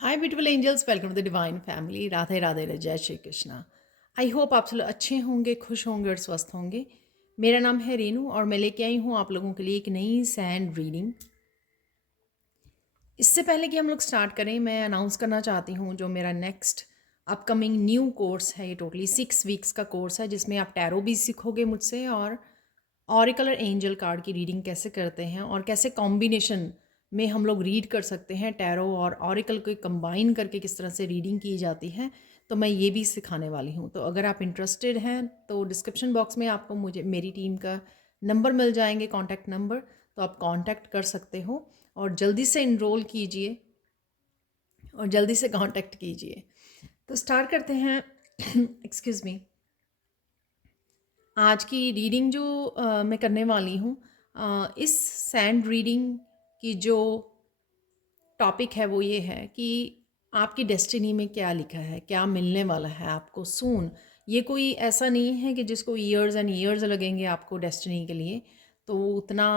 Hi beautiful angels, welcome to the divine family. Radhe Radhe, जय Shri Krishna. I hope आप सब लोग अच्छे होंगे, खुश होंगे और स्वस्थ होंगे। मेरा नाम है रेनू और मैं लेके आई हूँ आप लोगों के लिए एक नई सैंड रीडिंग। इससे पहले कि हम लोग स्टार्ट करें, मैं अनाउंस करना चाहती हूँ जो मेरा नेक्स्ट अपकमिंग न्यू कोर्स है। ये टोटली 6 वीक्स का कोर्स है जिसमें आप टैरो भी सीखोगे मुझसे, और ऑरिकल और एंजल कार्ड की रीडिंग कैसे करते हैं और कैसे कॉम्बिनेशन में हम लोग रीड कर सकते हैं। टैरो और ऑरिकल को कंबाइन करके किस तरह से रीडिंग की जाती है, तो मैं ये भी सिखाने वाली हूँ। तो अगर आप इंटरेस्टेड हैं तो डिस्क्रिप्शन बॉक्स में आपको मुझे मेरी टीम का नंबर मिल जाएंगे, कॉन्टैक्ट नंबर, तो आप कॉन्टैक्ट कर सकते हो और जल्दी से इनरोल कीजिए और जल्दी से कांटेक्ट कीजिए। तो स्टार्ट करते हैं। Excuse me. आज की रीडिंग जो मैं करने वाली हूँ, इस सैंड रीडिंग की जो टॉपिक है वो ये है कि आपकी डेस्टिनी में क्या लिखा है, क्या मिलने वाला है आपको सून। ये कोई ऐसा नहीं है कि जिसको ईयर्स एंड ईयर्स लगेंगे आपको डेस्टिनी के लिए, तो उतना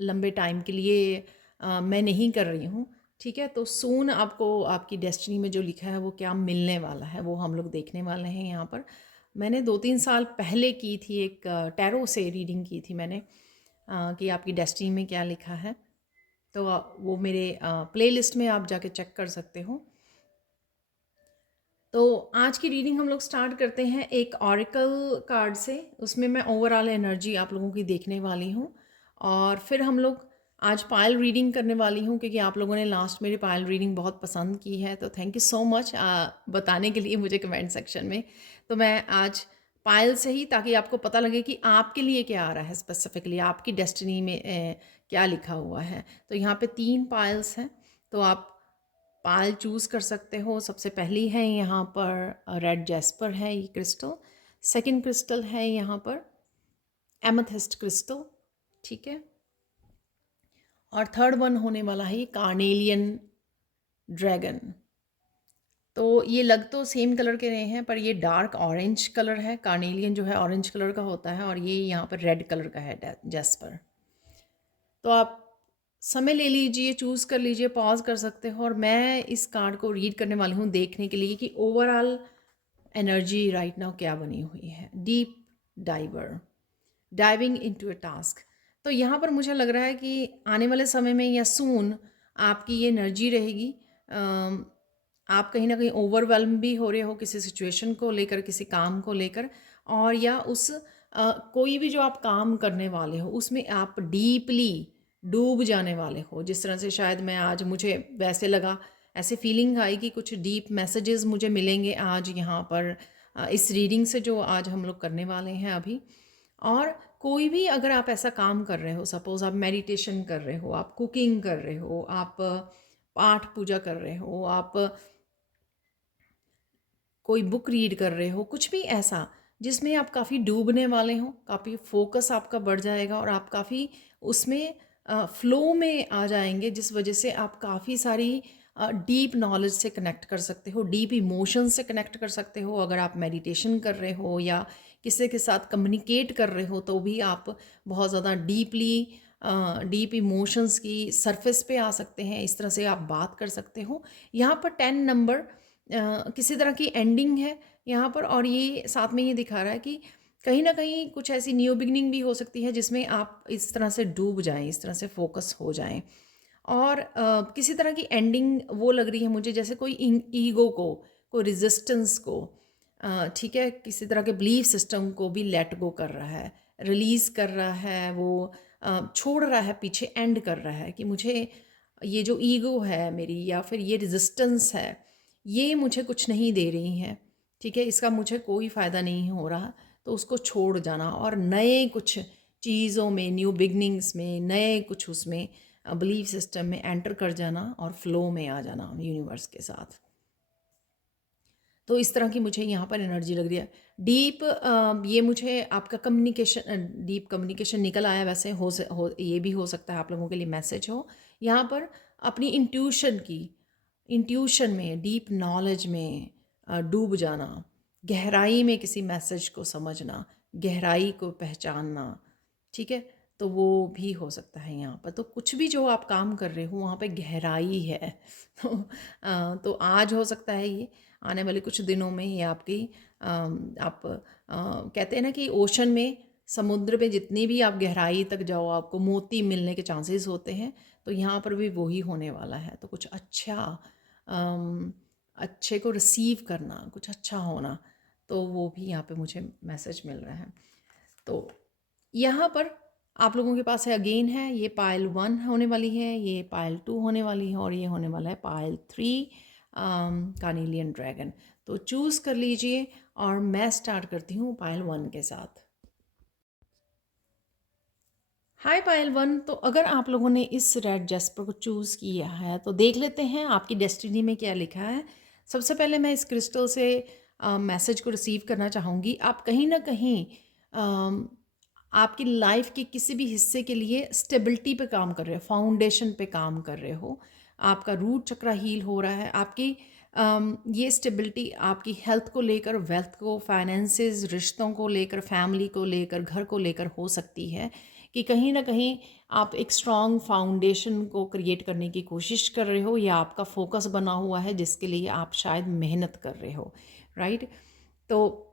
लंबे टाइम के लिए मैं नहीं कर रही हूँ। ठीक है, तो सून आपको आपकी डेस्टिनी में जो लिखा है वो क्या मिलने वाला है वो हम लोग देखने वाले हैं यहाँ पर। मैंने 2-3 साल पहले की थी एक टैरो से रीडिंग की थी मैंने, कि आपकी डेस्टिनी में क्या लिखा है। तो वो मेरे प्लेलिस्ट में आप जाके चेक कर सकते हो। तो आज की रीडिंग हम लोग स्टार्ट करते हैं एक ऑरिकल कार्ड से। उसमें मैं ओवरऑल एनर्जी आप लोगों की देखने वाली हूँ और फिर हम लोग आज पायल रीडिंग करने वाली हूँ, क्योंकि आप लोगों ने लास्ट मेरी पायल रीडिंग बहुत पसंद की है। तो थैंक यू सो मच बताने के लिए मुझे कमेंट सेक्शन में। तो मैं आज पायल से ही, ताकि आपको पता लगे कि आपके लिए क्या आ रहा है, स्पेसिफिकली आपकी डेस्टिनी में क्या लिखा हुआ है। तो यहाँ पे 3 पायल्स हैं, तो आप पायल चूज़ कर सकते हो। सबसे पहली है यहाँ पर रेड जैस्पर है ये क्रिस्टल। सेकंड क्रिस्टल है यहाँ पर एमेथिस्ट क्रिस्टल। ठीक है, और थर्ड वन होने वाला है ये कार्नेलियन ड्रैगन। तो ये लग तो सेम कलर के रहे हैं, पर ये डार्क ऑरेंज कलर है। कार्नेलियन जो है ऑरेंज कलर का होता है और ये यहाँ पर रेड कलर का है जैस्पर। तो आप समय ले लीजिए, चूज़ कर लीजिए, पॉज कर सकते हो। और मैं इस कार्ड को रीड करने वाली हूँ देखने के लिए कि ओवरऑल एनर्जी राइट नाउ क्या बनी हुई है। Deep diver, diving into a task. तो यहाँ पर मुझे लग रहा है कि आने वाले समय में या सून आपकी ये एनर्जी रहेगी। आप कहीं ना कहीं ओवरवेल्म भी हो रहे हो किसी सिचुएशन को लेकर, किसी काम को लेकर, और या उस कोई भी जो आप काम करने वाले हो उसमें आप डीपली डूब जाने वाले हो। जिस तरह से शायद मैं आज, मुझे वैसे लगा, ऐसे फीलिंग आई कि कुछ डीप मैसेजेस मुझे मिलेंगे आज यहाँ पर इस रीडिंग से जो आज हम लोग करने वाले हैं अभी। और कोई भी अगर आप ऐसा काम कर रहे हो, सपोज़ आप मेडिटेशन कर रहे हो, आप कुकिंग कर रहे हो, आप पाठ पूजा कर रहे हो, आप कोई बुक रीड कर रहे हो, कुछ भी ऐसा जिसमें आप काफ़ी डूबने वाले हो, काफ़ी फोकस आपका बढ़ जाएगा और आप काफ़ी उसमें फ्लो में आ जाएंगे, जिस वजह से आप काफ़ी सारी डीप नॉलेज से कनेक्ट कर सकते हो, डीप इमोशन से कनेक्ट कर सकते हो। अगर आप मेडिटेशन कर रहे हो या किसी के साथ कम्युनिकेट कर रहे हो, तो भी आप बहुत ज़्यादा डीपली डीप इमोशंस की सरफेस पे आ सकते हैं। इस तरह से आप बात कर सकते हो। यहाँ पर 10 नंबर किसी तरह की एंडिंग है यहाँ पर, और ये साथ में ये दिखा रहा है कि कहीं ना कहीं कुछ ऐसी न्यू बिगनिंग भी हो सकती है जिसमें आप इस तरह से डूब जाएं, इस तरह से फोकस हो जाएं। और किसी तरह की एंडिंग वो लग रही है मुझे जैसे कोई ईगो को, कोई रेजिस्टेंस को, ठीक है, किसी तरह के बिलीफ सिस्टम को भी लेट गो कर रहा है, रिलीज़ कर रहा है वो, छोड़ रहा है पीछे, एंड कर रहा है कि मुझे ये जो ईगो है मेरी या फिर ये रेजिस्टेंस है, ये मुझे कुछ नहीं दे रही हैं। ठीक है, इसका मुझे कोई फ़ायदा नहीं हो रहा, तो उसको छोड़ जाना और नए कुछ चीज़ों में, न्यू बिगनिंग्स में, नए कुछ उसमें बिलीफ सिस्टम में एंटर कर जाना और फ्लो में आ जाना यूनिवर्स के साथ। तो इस तरह की मुझे यहाँ पर एनर्जी लग रही है। डीप ये मुझे आपका कम्युनिकेशन, डीप कम्युनिकेशन निकल आया। वैसे ये भी हो सकता है आप लोगों के लिए मैसेज हो यहाँ पर अपनी इंट्यूशन की, इंट्यूशन में, डीप नॉलेज में डूब जाना, गहराई में किसी मैसेज को समझना, गहराई को पहचानना। ठीक है, तो वो भी हो सकता है यहाँ पर। तो कुछ भी जो आप काम कर रहे हो वहाँ पे गहराई है। तो तो आज हो सकता है ये, आने वाले कुछ दिनों में ये आपकी आप कहते हैं ना कि ओशन में, समुद्र में जितनी भी आप गहराई तक जाओ आपको मोती मिलने के चांसेस होते हैं। तो यहाँ पर भी वही होने वाला है। तो कुछ अच्छा, अम, अच्छे को रिसीव करना, कुछ अच्छा होना, तो वो भी यहाँ पे मुझे मैसेज मिल रहा है। तो यहाँ पर आप लोगों के पास है, अगेन है, ये पायल 1 होने वाली है, ये पायल 2 होने वाली है, और ये होने वाला है पायल 3 कार्नेलियन ड्रैगन। तो चूज़ कर लीजिए और मैं स्टार्ट करती हूँ पायल 1 के साथ। हाय पायल 1, तो अगर आप लोगों ने इस रेड जेस्पर को चूज़ किया है तो देख लेते हैं आपकी डेस्टिनी में क्या लिखा है। सबसे पहले मैं इस क्रिस्टल से मैसेज को रिसीव करना चाहूँगी। आप कहीं ना कहीं अम, आपकी लाइफ के किसी भी हिस्से के लिए स्टेबिलिटी पे काम कर रहे हो, फाउंडेशन पे काम कर रहे हो। आपका रूट चक्रा हील हो रहा है। आपकी ये स्टेबिलिटी आपकी हेल्थ को लेकर, वेल्थ को, फाइनेंसेस, रिश्तों को लेकर, फैमिली को लेकर, घर को लेकर हो सकती है कि कहीं ना कहीं आप एक स्ट्रॉन्ग फाउंडेशन को क्रिएट करने की कोशिश कर रहे हो, या आपका फोकस बना हुआ है जिसके लिए आप शायद मेहनत कर रहे हो, राइट। तो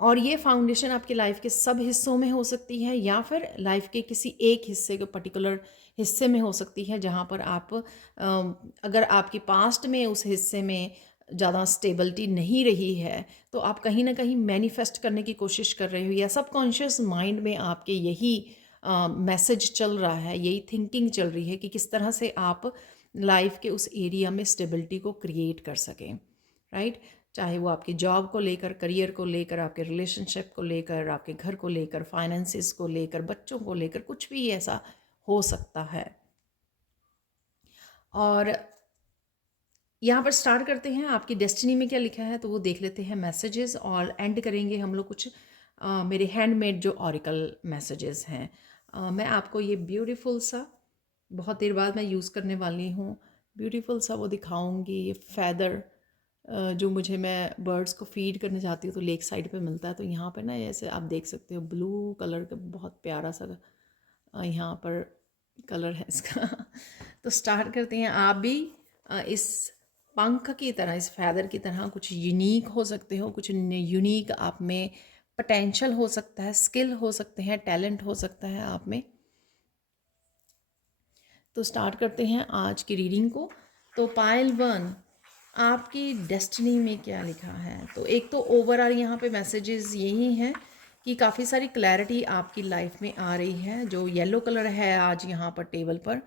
और ये फाउंडेशन आपकी लाइफ के सब हिस्सों में हो सकती है, या फिर लाइफ के किसी एक हिस्से के पर्टिकुलर हिस्से में हो सकती है, जहाँ पर आप अगर आपकी पास्ट में उस हिस्से में ज़्यादा स्टेबिलिटी नहीं रही है, तो आप कहीं ना कहीं मैनिफेस्ट करने की कोशिश कर रहे हो, या सबकॉन्शियस माइंड में आपके यही मैसेज चल रहा है, यही थिंकिंग चल रही है कि किस तरह से आप लाइफ के उस एरिया में स्टेबिलिटी को क्रिएट कर सकें, राइट। चाहे वो आपकी जॉब को लेकर, करियर को लेकर, आपके रिलेशनशिप को लेकर, आपके घर को लेकर, फाइनेंसिस को लेकर, बच्चों को लेकर, कुछ भी ऐसा हो सकता है। और यहाँ पर स्टार्ट करते हैं आपकी डेस्टिनी में क्या लिखा है, तो वो देख लेते हैं मैसेजेस, और एंड करेंगे हम लोग कुछ मेरे हैंडमेड जो ऑरिकल मैसेजेस हैं। मैं आपको ये ब्यूटीफुल सा, बहुत देर बाद मैं यूज़ करने वाली हूँ, ब्यूटीफुल सा वो दिखाऊंगी। ये फैदर जो मुझे, मैं बर्ड्स को फीड करने जाती हूँ तो लेक साइड पे मिलता है। तो यहाँ पे ना जैसे आप देख सकते हो ब्लू कलर का बहुत प्यारा सा यहाँ पर कलर है इसका। तो स्टार्ट करते हैं। आप भी इस पंख की तरह, इस फैदर की तरह कुछ यूनिक हो सकते हो, कुछ यूनिक आप में पोटेंशियल हो सकता है, स्किल हो सकते हैं, टैलेंट हो सकता है आप में। तो स्टार्ट करते हैं आज की रीडिंग को। तो पायल 1, आपकी डेस्टिनी में क्या लिखा है। तो एक तो ओवरऑल यहाँ पे मैसेजेस यही हैं कि काफ़ी सारी क्लैरिटी आपकी लाइफ में आ रही है। जो येलो कलर है आज यहाँ पर टेबल पर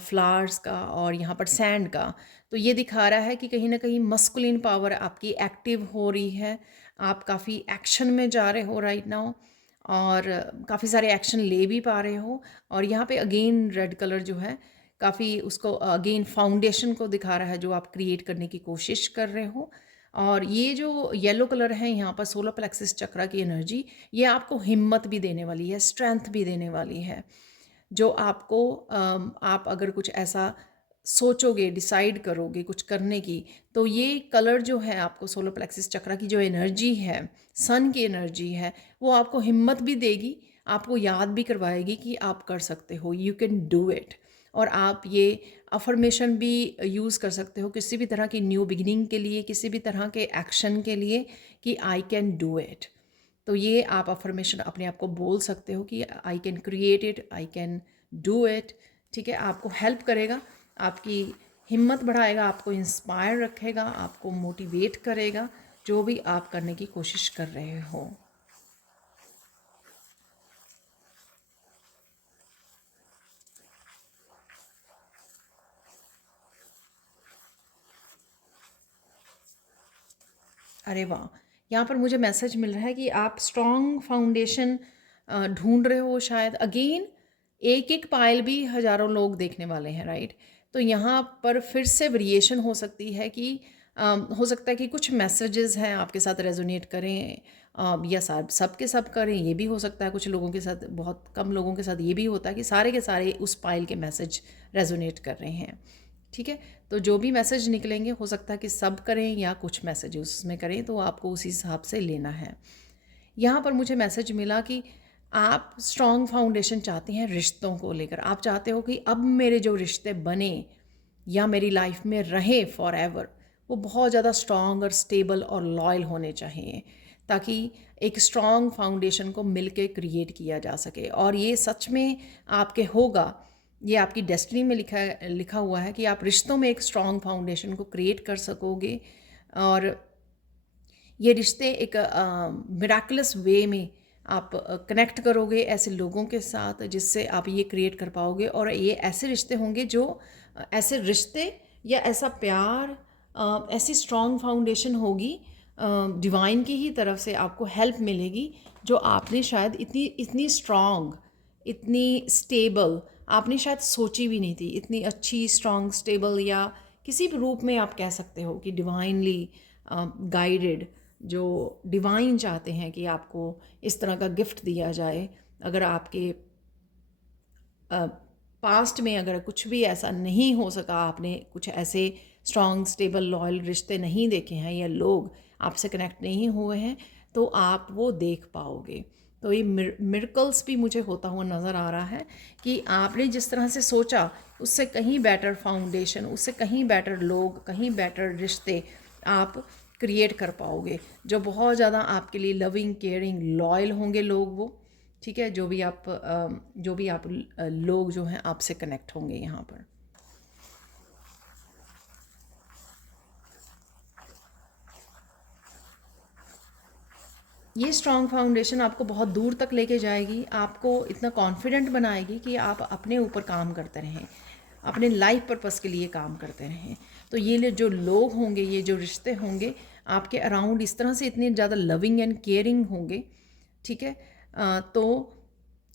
फ्लावर्स का और यहाँ पर सैंड का, तो ये दिखा रहा है कि कहीं ना कहीं मस्कुलिन पावर आपकी एक्टिव हो रही है। आप काफ़ी एक्शन में जा रहे हो राइट नाउ, और काफ़ी सारे एक्शन ले भी पा रहे हो। और यहाँ पे अगेन रेड कलर जो है काफ़ी उसको अगेन फाउंडेशन को दिखा रहा है जो आप क्रिएट करने की कोशिश कर रहे हो। और ये जो येलो कलर है यहाँ पर सोलर प्लेक्सिस चक्रा की एनर्जी, ये आपको हिम्मत भी देने वाली है, स्ट्रेंथ भी देने वाली है। जो आपको आप अगर कुछ ऐसा सोचोगे, डिसाइड करोगे कुछ करने की, तो ये कलर जो है आपको सोलर प्लेक्सिस चक्रा की जो एनर्जी है, सन की एनर्जी है, वो आपको हिम्मत भी देगी, आपको याद भी करवाएगी कि आप कर सकते हो, यू कैन डू इट। और आप ये अफर्मेशन भी यूज़ कर सकते हो किसी भी तरह की न्यू बिगिनिंग के लिए, किसी भी तरह के एक्शन के लिए, कि आई कैन डू इट। तो ये आप अफर्मेशन अपने आप को बोल सकते हो कि I can create it, I can do it. ठीक है, आपको हेल्प करेगा, आपकी हिम्मत बढ़ाएगा, आपको इंस्पायर रखेगा, आपको मोटिवेट करेगा जो भी आप करने की कोशिश कर रहे हो। अरे वाह, यहाँ पर मुझे मैसेज मिल रहा है कि आप स्ट्रॉन्ग फाउंडेशन ढूंढ रहे हो शायद। अगेन एक एक पायल भी हज़ारों लोग देखने वाले हैं, राइट। तो यहाँ पर फिर से वेरिएशन हो सकती है कि हो सकता है कि कुछ मैसेजेस हैं आपके साथ रेजोनेट करें, या सब के सब करें, ये भी हो सकता है। कुछ लोगों के साथ, बहुत कम लोगों के साथ ये भी होता है कि सारे के सारे उस पायल के मैसेज रेजोनेट कर रहे हैं। ठीक है, तो जो भी मैसेज निकलेंगे हो सकता है कि सब करें या कुछ मैसेज उसमें करें, तो आपको उसी हिसाब से लेना है। यहाँ पर मुझे मैसेज मिला कि आप स्ट्रॉन्ग फाउंडेशन चाहते हैं रिश्तों को लेकर। आप चाहते हो कि अब मेरे जो रिश्ते बने या मेरी लाइफ में रहे फॉर एवर, वो बहुत ज़्यादा स्ट्रॉन्ग और स्टेबल और लॉयल होने चाहिए, ताकि एक स्ट्रॉन्ग फाउंडेशन को मिल के क्रिएट किया जा सके। और ये सच में आपके होगा, ये आपकी डेस्टिनी में लिखा हुआ है कि आप रिश्तों में एक स्ट्रॉन्ग फाउंडेशन को क्रिएट कर सकोगे। और ये रिश्ते एक मिराकुलस वे में आप कनेक्ट करोगे ऐसे लोगों के साथ जिससे आप ये क्रिएट कर पाओगे। और ये ऐसे रिश्ते होंगे जो ऐसे रिश्ते या ऐसा प्यार, ऐसी स्ट्रॉन्ग फाउंडेशन होगी डिवाइन की ही तरफ से, आपको हेल्प मिलेगी जो आपने शायद इतनी इतनी स्ट्रॉन्ग, इतनी स्टेबल आपने शायद सोची भी नहीं थी। इतनी अच्छी स्ट्रॉन्ग, स्टेबल, या किसी भी रूप में आप कह सकते हो कि डिवाइनली गाइडेड, जो डिवाइन चाहते हैं कि आपको इस तरह का गिफ्ट दिया जाए। अगर आपके पास्ट में अगर कुछ भी ऐसा नहीं हो सका, आपने कुछ ऐसे स्ट्रॉन्ग, स्टेबल, लॉयल रिश्ते नहीं देखे हैं या लोग आपसे कनेक्ट नहीं हुए हैं, तो आप वो देख पाओगे। तो ये मिरेकल्स भी मुझे होता हुआ नज़र आ रहा है कि आपने जिस तरह से सोचा उससे कहीं बेटर फाउंडेशन, उससे कहीं बेटर लोग, कहीं बेटर रिश्ते आप क्रिएट कर पाओगे, जो बहुत ज़्यादा आपके लिए लविंग, केयरिंग, लॉयल होंगे लोग वो। ठीक है, जो भी आप लोग जो हैं आपसे कनेक्ट होंगे यहाँ पर। ये स्ट्रॉन्ग फाउंडेशन आपको बहुत दूर तक लेके जाएगी, आपको इतना कॉन्फिडेंट बनाएगी कि आप अपने ऊपर काम करते रहें, अपने लाइफ पर्पस के लिए काम करते रहें। तो ये जो लोग होंगे, ये जो रिश्ते होंगे आपके अराउंड, इस तरह से इतने ज़्यादा लविंग एंड केयरिंग होंगे। ठीक है, तो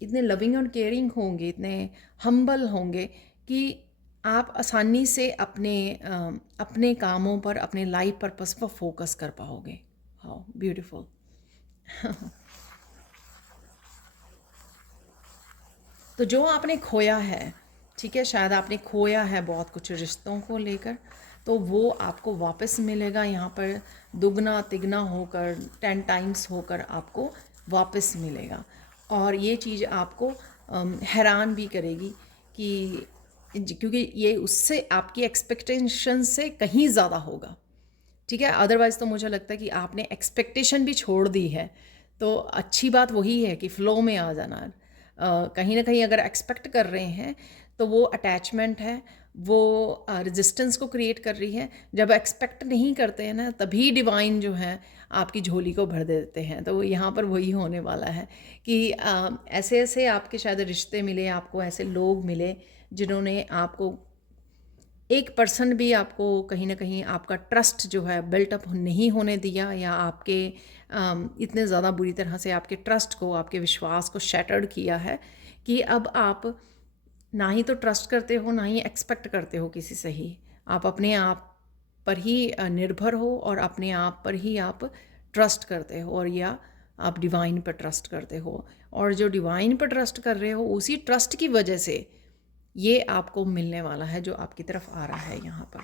इतने लविंग और केयरिंग होंगे, इतने हम्बल होंगे कि आप आसानी से अपने कामों पर, अपने लाइफ पर्पस पर फोकस कर पाओगे। How beautiful. तो जो आपने खोया है, ठीक है, शायद आपने खोया है बहुत कुछ रिश्तों को लेकर, तो वो आपको वापस मिलेगा यहाँ पर दुगना तिगना होकर, 10 टाइम्स होकर आपको वापस मिलेगा। और ये चीज़ आपको हैरान भी करेगी कि क्योंकि ये उससे आपकी एक्सपेक्टेशन से कहीं ज़्यादा होगा। ठीक है, अदरवाइज़ तो मुझे लगता है कि आपने एक्सपेक्टेशन भी छोड़ दी है। तो अच्छी बात वही है कि फ़्लो में आ जाना। कहीं ना कहीं अगर एक्सपेक्ट कर रहे हैं तो वो अटैचमेंट है, वो रेजिस्टेंस को क्रिएट कर रही है। जब एक्सपेक्ट नहीं करते हैं ना, तभी डिवाइन जो है आपकी झोली को भर देते हैं। तो यहाँ पर वही होने वाला है कि ऐसे ऐसे आपके शायद रिश्ते मिले, आपको ऐसे लोग मिले जिन्होंने आपको, एक पर्सन भी आपको कहीं ना कहीं आपका ट्रस्ट जो है बिल्टअप नहीं होने दिया, या आपके इतने ज़्यादा बुरी तरह से आपके ट्रस्ट को, आपके विश्वास को शैटर्ड किया है कि अब आप ना ही तो ट्रस्ट करते हो, ना ही एक्सपेक्ट करते हो किसी से ही। आप अपने आप पर ही निर्भर हो और अपने आप पर ही आप ट्रस्ट करते हो, और या आप डिवाइन पर ट्रस्ट करते हो। और जो डिवाइन पर ट्रस्ट कर रहे हो, उसी ट्रस्ट की वजह से ये आपको मिलने वाला है जो आपकी तरफ आ रहा है यहाँ पर।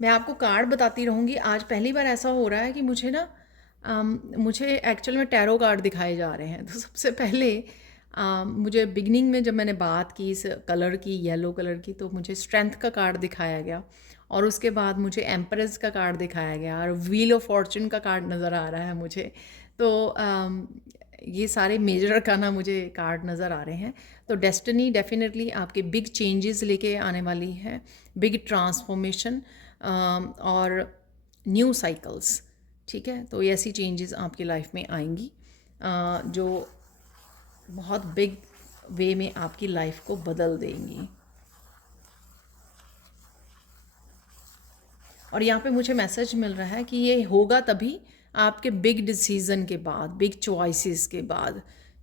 मैं आपको कार्ड बताती रहूँगी। आज पहली बार ऐसा हो रहा है कि मुझे ना मुझे एक्चुअल में टैरो कार्ड दिखाए जा रहे हैं। तो सबसे पहले मुझे बिगनिंग में जब मैंने बात की इस कलर की, येलो कलर की, तो मुझे स्ट्रेंथ का कार्ड दिखाया गया, और उसके बाद मुझे एम्प्रेस का कार्ड दिखाया गया, और व्हील ऑफ फॉर्चून का कार्ड नज़र आ रहा है मुझे। तो ये सारे मेजर का ना मुझे कार्ड नज़र आ रहे हैं। तो डेस्टिनी डेफिनेटली आपके बिग चेंजेस लेके आने वाली है, बिग ट्रांसफॉर्मेशन और न्यू साइकिल्स। ठीक है, तो ऐसी चेंजेस आपकी लाइफ में आएंगी जो बहुत बिग वे में आपकी लाइफ को बदल देंगी। और यहाँ पे मुझे मैसेज मिल रहा है कि ये होगा तभी आपके बिग डिसीज़न के बाद, बिग चॉइसेस के बाद।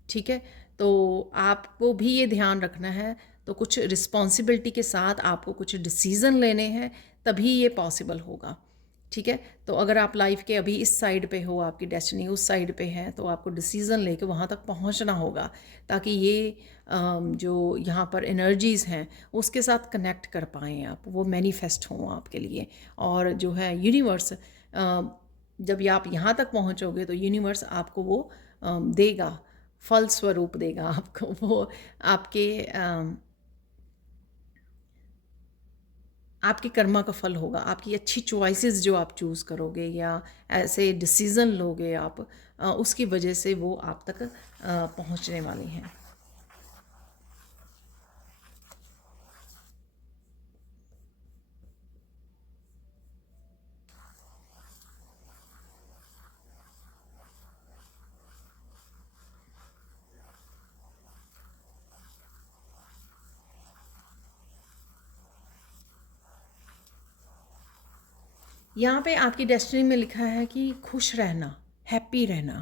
ठीक है, तो आपको भी ये ध्यान रखना है। तो कुछ रिस्पॉन्सिबिलिटी के साथ आपको कुछ डिसीज़न लेने हैं, तभी ये पॉसिबल होगा। ठीक है। तो अगर आप लाइफ के अभी इस साइड पे हो, आपकी डेस्टिनी उस साइड पे है, तो आपको डिसीज़न लेके वहाँ तक पहुँचना होगा, ताकि ये जो यहाँ पर एनर्जीज़ हैं उसके साथ कनेक्ट कर पाएँ आप, वो मैनिफेस्ट हों आपके लिए। और जो है यूनिवर्स, जब आप यहाँ तक पहुँचोगे तो यूनिवर्स आपको वो देगा, फल स्वरूप देगा आपको वो, आपके आपके कर्मा का फल होगा, आपकी अच्छी चॉइसेस जो आप चूज़ करोगे या ऐसे डिसीज़न लोगे आप, उसकी वजह से वो आप तक पहुंचने वाली हैं। यहाँ पे आपकी डेस्टिनी में लिखा है कि खुश रहना, हैप्पी रहना,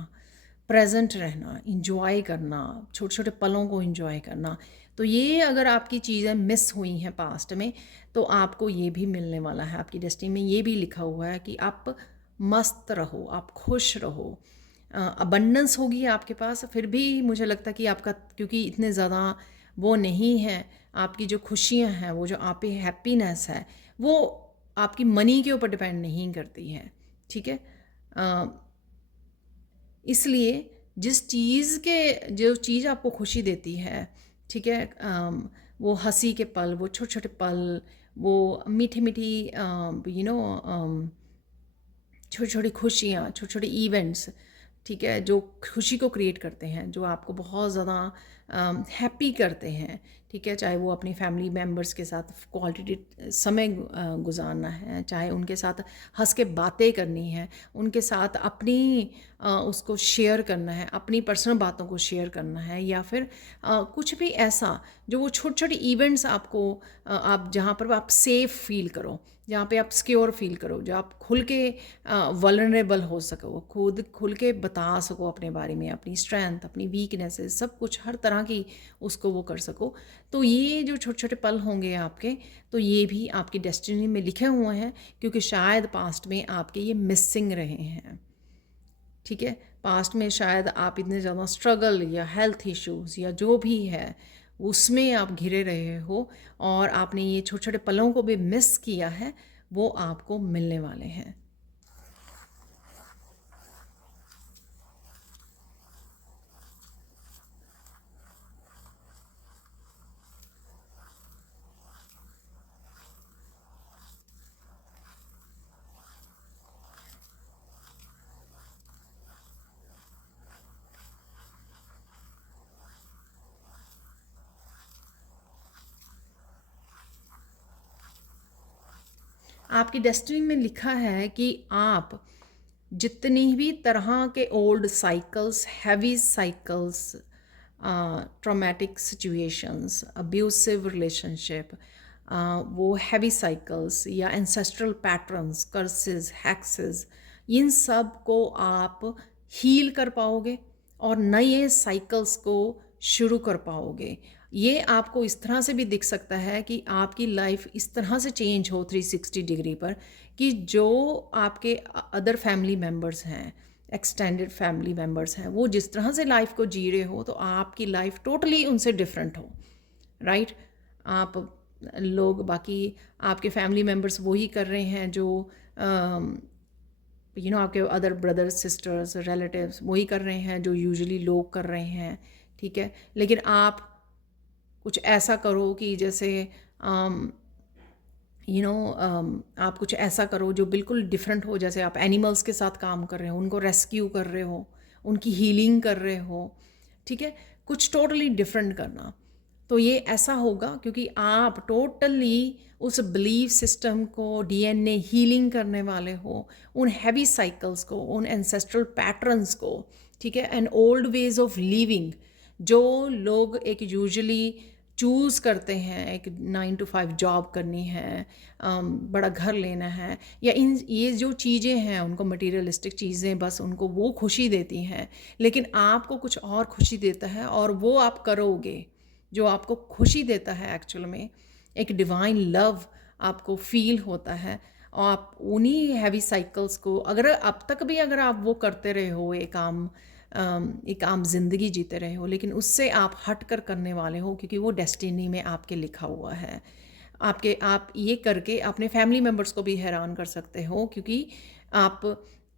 प्रेजेंट रहना, इंजॉय करना, छोटे छोटे पलों को इंजॉय करना। तो ये अगर आपकी चीज़ें मिस हुई हैं पास्ट में, तो आपको ये भी मिलने वाला है। आपकी डेस्टिनी में ये भी लिखा हुआ है कि आप मस्त रहो, आप खुश रहो, अबंडेंस होगी आपके पास। फिर भी मुझे लगता है कि आपका, क्योंकि इतने ज़्यादा वो नहीं है, आपकी जो खुशियाँ हैं, वो जो आप हैप्पीनेस है, वो आपकी मनी के ऊपर डिपेंड नहीं करती है। ठीक है। अ, इसलिए जिस चीज़ के, जो चीज़ आपको खुशी देती है, ठीक है, वो हंसी के पल, वो छोटे छोटे पल, वो मीठी मीठी छोटी छोटी खुशियाँ, छोटे छोटे इवेंट्स, ठीक है, जो खुशी को क्रिएट करते हैं, जो आपको बहुत ज़्यादा हैप्पी करते हैं, ठीक है। चाहे वो अपनी फैमिली मेम्बर्स के साथ क्वालिटी समय गुजारना है, चाहे उनके साथ हंस के बातें करनी है, उनके साथ अपनी उसको शेयर करना है, अपनी पर्सनल बातों को शेयर करना है, या फिर कुछ भी ऐसा जो वो छोटे छोटे इवेंट्स आपको, आप जहाँ पर आप सेफ़ फील करो, जहाँ पे आप सिक्योर फील करो, जो आप खुल के वल्नरेबल हो सको, खुद खुल के बता सको अपने बारे में, अपनी स्ट्रेंथ, अपनी वीकनेसेस, सब कुछ हर तरह की उसको वो कर सको। तो ये जो छोटे छोटे पल होंगे आपके, तो ये भी आपकी डेस्टिनी में लिखे हुए हैं, क्योंकि शायद पास्ट में आपके ये मिसिंग रहे हैं। ठीक है। पास्ट में शायद आप इतने ज़्यादा स्ट्रगल या हेल्थ इश्यूज़ या जो भी है उसमें आप घिरे रहे हो, और आपने ये छोटे छोटे पलों को भी मिस किया है, वो आपको मिलने वाले हैं। आपकी डेस्टिनी में लिखा है कि आप जितनी भी तरह के old cycles, heavy cycles, traumatic situations, abusive relationship, वो हैवी साइकिल्स या एंसेस्ट्रल पैटर्न्स, कर्सेस, हैक्सेस, इन सब को आप हील कर पाओगे और नए साइकिल्स को शुरू कर पाओगे। ये आपको इस तरह से भी दिख सकता है कि आपकी लाइफ इस तरह से चेंज हो 360 डिग्री पर, कि जो आपके अदर फैमिली मेम्बर्स हैं, एक्सटेंडेड फैमिली मेम्बर्स हैं, वो जिस तरह से लाइफ को जी रहे हो, तो आपकी लाइफ टोटली उनसे डिफरेंट हो। राइट। आप लोग, बाकी आपके फैमिली मेम्बर्स वही कर रहे हैं जो आपके अदर ब्रदर्स, सिस्टर्स, रिलेटिव्स वही कर रहे हैं जो यूजुअली लोग कर रहे हैं। ठीक है। लेकिन आप कुछ ऐसा करो कि जैसे आप कुछ ऐसा करो जो बिल्कुल डिफरेंट हो, जैसे आप एनिमल्स के साथ काम कर रहे हो, उनको रेस्क्यू कर रहे हो, उनकी हीलिंग कर रहे हो। ठीक है। कुछ टोटली डिफरेंट करना। तो ये ऐसा होगा क्योंकि आप टोटली उस बिलीफ सिस्टम को, डीएनए हीलिंग करने वाले हो, उन हैवी साइकिल्स को, उन एंसेस्ट्रल पैटर्न्स को, ठीक है, and old ways of living जो लोग एक यूजुअली चूज़ करते हैं, एक 9 to 5 जॉब करनी है, बड़ा घर लेना है, या इन ये जो चीज़ें हैं उनको, मटेरियलिस्टिक चीज़ें बस उनको वो खुशी देती हैं, लेकिन आपको कुछ और खुशी देता है, और वो आप करोगे जो आपको खुशी देता है। एक्चुअल में एक डिवाइन लव आपको फील होता है, और आप उन्हीं हैवी साइकिल्स को अगर अब तक भी अगर आप वो करते रहे हो, एक आम ज़िंदगी जीते रहे हो, लेकिन उससे आप हट कर करने वाले हो क्योंकि वो डेस्टिनी में आपके लिखा हुआ है। आप ये करके अपने फैमिली मेम्बर्स को भी हैरान कर सकते हो क्योंकि आप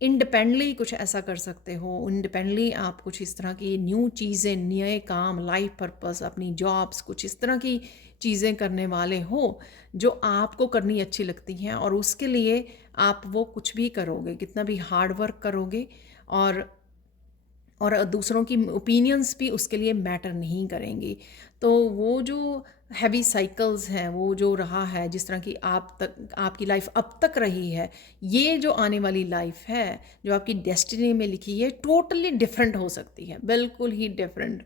इंडिपेंडेंटली कुछ ऐसा कर सकते हो, इंडिपेंडेंटली आप कुछ इस तरह की न्यू चीज़ें, नए काम, लाइफ पर्पस, अपनी जॉब्स, कुछ इस तरह की चीज़ें करने वाले हो जो आपको करनी अच्छी लगती हैं और उसके लिए आप वो कुछ भी करोगे, कितना भी हार्ड वर्क करोगे और दूसरों की ओपिनियंस भी उसके लिए मैटर नहीं करेंगी। तो वो जो हैवी साइकिल्स हैं, वो जो रहा है जिस तरह की आप तक आपकी लाइफ अब तक रही है, ये जो आने वाली लाइफ है जो आपकी डेस्टिनी में लिखी है, टोटली डिफरेंट हो सकती है, बिल्कुल ही डिफरेंट।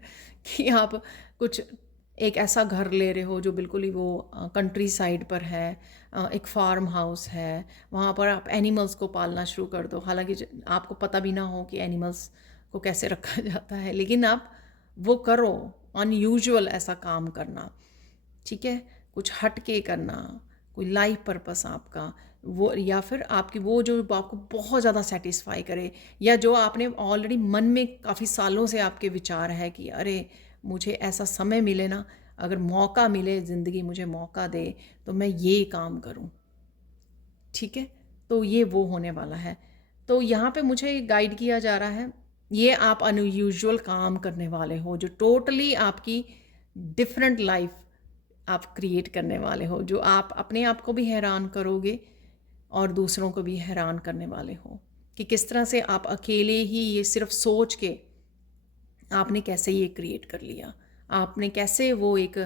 कि आप कुछ एक ऐसा घर ले रहे हो जो बिल्कुल ही वो कंट्री साइड पर है, एक फार्म हाउस है, वहाँ पर आप एनिमल्स को पालना शुरू कर दो, हालांकि आपको पता भी ना हो कि एनिमल्स को कैसे रखा जाता है, लेकिन आप वो करो, अनयूजुअल ऐसा काम करना, ठीक है, कुछ हट के करना, कोई लाइफ पर्पस आपका वो, या फिर आपकी वो जो आपको बहुत ज़्यादा सेटिस्फाई करे, या जो आपने ऑलरेडी मन में काफ़ी सालों से आपके विचार है कि अरे मुझे ऐसा समय मिले ना, अगर मौका मिले, ज़िंदगी मुझे मौका दे तो मैं ये काम करूं, ठीक है। तो ये वो होने वाला है। तो यहाँ पे मुझे गाइड किया जा रहा है, ये आप अनयूजुअल काम करने वाले हो जो टोटली आपकी डिफरेंट लाइफ आप क्रिएट करने वाले हो, जो आप अपने आप को भी हैरान करोगे और दूसरों को भी हैरान करने वाले हो कि किस तरह से आप अकेले ही ये सिर्फ सोच के आपने कैसे ये क्रिएट कर लिया, आपने कैसे वो एक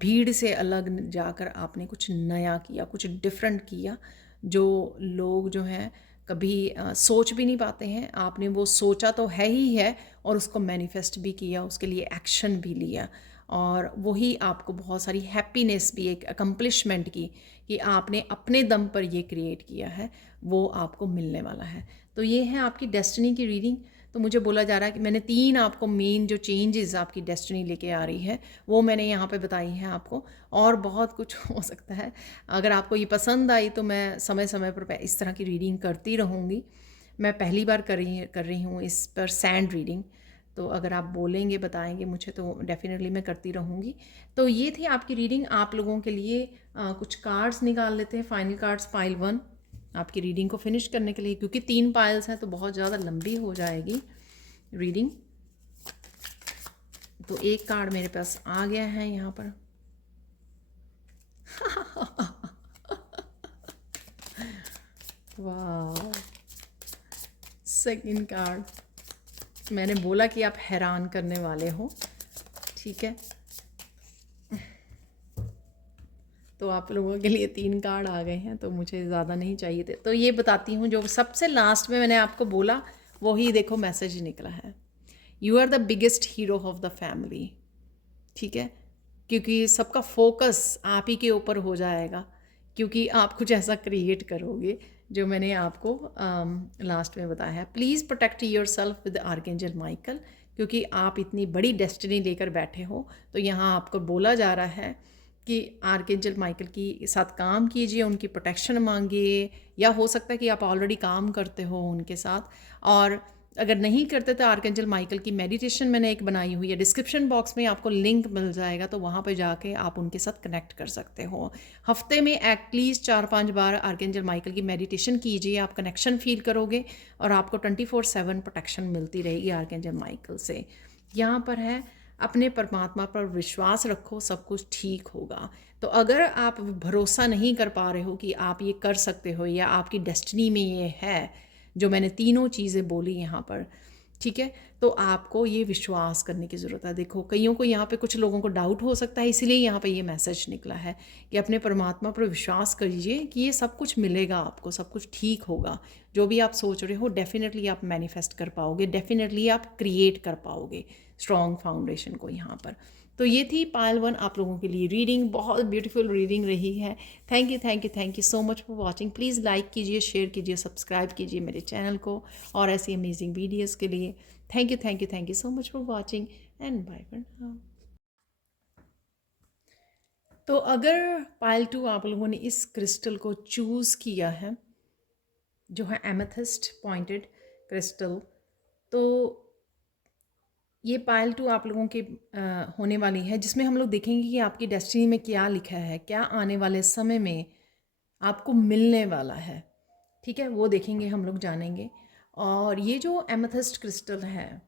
भीड़ से अलग जाकर आपने कुछ नया किया, कुछ डिफरेंट किया जो लोग जो हैं कभी सोच भी नहीं पाते हैं। आपने वो सोचा तो है ही है और उसको मैनिफेस्ट भी किया, उसके लिए एक्शन भी लिया और वही आपको बहुत सारी हैप्पीनेस भी, एक अकम्पलिशमेंट की कि आपने अपने दम पर ये क्रिएट किया है, वो आपको मिलने वाला है। तो ये है आपकी डेस्टिनी की रीडिंग। तो मुझे बोला जा रहा है कि मैंने 3 आपको मेन जो चेंजेस आपकी डेस्टिनी लेके आ रही है वो मैंने यहाँ पे बताई हैं आपको, और बहुत कुछ हो सकता है। अगर आपको ये पसंद आई तो मैं समय समय पर इस तरह की रीडिंग करती रहूँगी। मैं पहली बार कर रही हूँ इस पर सैंड रीडिंग, तो अगर आप बोलेंगे, बताएंगे मुझे तो डेफिनेटली मैं करती रहूँगी। तो ये थी आपकी रीडिंग आप लोगों के लिए। कुछ कार्ड्स निकाल लेते हैं, फाइनल कार्ड्स पाइल 1 आपकी रीडिंग को फिनिश करने के लिए, क्योंकि 3 पाइल्स हैं तो बहुत ज़्यादा लंबी हो जाएगी रीडिंग। तो एक कार्ड मेरे पास आ गया है यहाँ पर। वाह, सेकंड कार्ड। मैंने बोला कि आप हैरान करने वाले हो, ठीक है। तो आप लोगों के लिए 3 कार्ड आ गए हैं, तो मुझे ज़्यादा नहीं चाहिए थे। तो ये बताती हूँ, जो सबसे लास्ट में मैंने आपको बोला वही देखो मैसेज निकला है। You are the biggest hero of the family, ठीक है, क्योंकि सबका फोकस आप ही के ऊपर हो जाएगा, क्योंकि आप कुछ ऐसा क्रिएट करोगे जो मैंने आपको लास्ट में बताया है। Please protect your self with archangel Michael, क्योंकि आप इतनी बड़ी डेस्टिनी लेकर बैठे हो। तो यहाँ आपको बोला जा रहा है कि आर्कएंजल माइकल की साथ काम कीजिए, उनकी प्रोटेक्शन मांगिए, या हो सकता है कि आप ऑलरेडी काम करते हो उनके साथ, और अगर नहीं करते तो आर्कएंजल माइकल की मेडिटेशन मैंने एक बनाई हुई है, डिस्क्रिप्शन बॉक्स में आपको लिंक मिल जाएगा, तो वहाँ पर जाके आप उनके साथ कनेक्ट कर सकते हो। हफ्ते में एटलीस्ट 4-5 बार आर्कएंजल माइकल की मेडिटेशन कीजिए, आप कनेक्शन फील करोगे और आपको 24/7 प्रोटेक्शन मिलती रहेगी आर्कएंजल माइकल से। यहाँ पर है, अपने परमात्मा पर विश्वास रखो, सब कुछ ठीक होगा। तो अगर आप भरोसा नहीं कर पा रहे हो कि आप ये कर सकते हो या आपकी डेस्टिनी में ये है जो मैंने तीनों चीज़ें बोली यहाँ पर, ठीक है, तो आपको ये विश्वास करने की ज़रूरत है। देखो, कईयों को यहाँ पे, कुछ लोगों को डाउट हो सकता है, इसीलिए यहाँ पे ये मैसेज निकला है कि अपने परमात्मा पर विश्वास करिए कि ये सब कुछ मिलेगा आपको, सब कुछ ठीक होगा। जो भी आप सोच रहे हो डेफिनेटली आप मैनिफेस्ट कर पाओगे, डेफिनेटली आप क्रिएट कर पाओगे स्ट्रॉन्ग फाउंडेशन को यहाँ पर। तो ये थी पायल 1 आप लोगों के लिए रीडिंग, बहुत ब्यूटीफुल रीडिंग रही है। Thank you thank you thank you so much for watching. Please like कीजिए, शेयर कीजिए, सब्सक्राइब कीजिए मेरे चैनल को और ऐसी अमेजिंग वीडियोज़ के लिए। Thank you so much for watching and bye for now. तो अगर पायल 2 आप लोगों ने इस क्रिस्टल को चूज़ किया है, जो है एमेथिस्ट पॉइंटेड क्रिस्टल, तो ये पायल 2 आप लोगों के होने वाली है, जिसमें हम लोग देखेंगे कि आपकी डेस्टिनी में क्या लिखा है, क्या आने वाले समय में आपको मिलने वाला है। ठीक है, वो देखेंगे, हम लोग जानेंगे। और ये जो एमेथिस्ट क्रिस्टल है,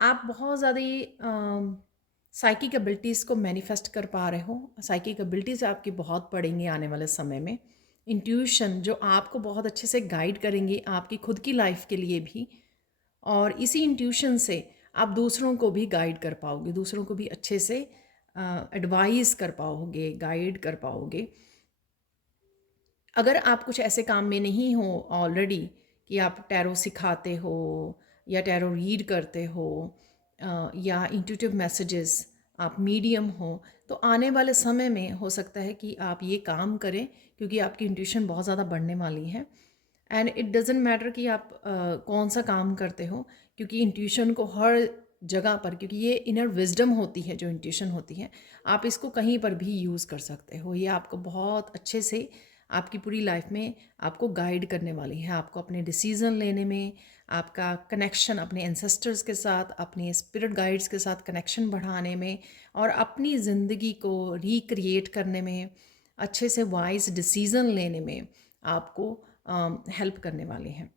आप बहुत ज़्यादा साइकिक एबिलिटीज़ को मैनिफेस्ट कर पा रहे हो। साइकिक एबिलिटीज़ आपकी बहुत बढ़ेंगी आने वाले समय में। इंट्यूशन जो आपको बहुत अच्छे से गाइड करेंगी आपकी खुद की लाइफ के लिए भी, और इसी इंट्यूशन से आप दूसरों को भी गाइड कर पाओगे, दूसरों को भी अच्छे से एडवाइस कर पाओगे, गाइड कर पाओगे। अगर आप कुछ ऐसे काम में नहीं हो ऑलरेडी कि आप टैरो सिखाते हो या टैरो रीड करते हो, या इंट्यूटिव मैसेजेस आप मीडियम हो, तो आने वाले समय में हो सकता है कि आप ये काम करें, क्योंकि आपकी इंट्यूशन बहुत ज़्यादा बढ़ने वाली है। एंड इट डजेंट मैटर कि आप कौन सा काम करते हो, क्योंकि इंट्यूशन को हर जगह पर, क्योंकि ये इनर विजडम होती है जो इंट्यूशन होती है, आप इसको कहीं पर भी यूज़ कर सकते हो। ये आपको बहुत अच्छे से आपकी पूरी लाइफ में आपको गाइड करने वाली है, आपको अपने डिसीज़न लेने में, आपका कनेक्शन अपने एंसेस्टर्स के साथ, अपने स्पिरिट गाइड्स के साथ कनेक्शन बढ़ाने में, और अपनी ज़िंदगी को रिक्रिएट करने में, अच्छे से वाइज डिसीज़न लेने में आपको हेल्प करने वाले हैं।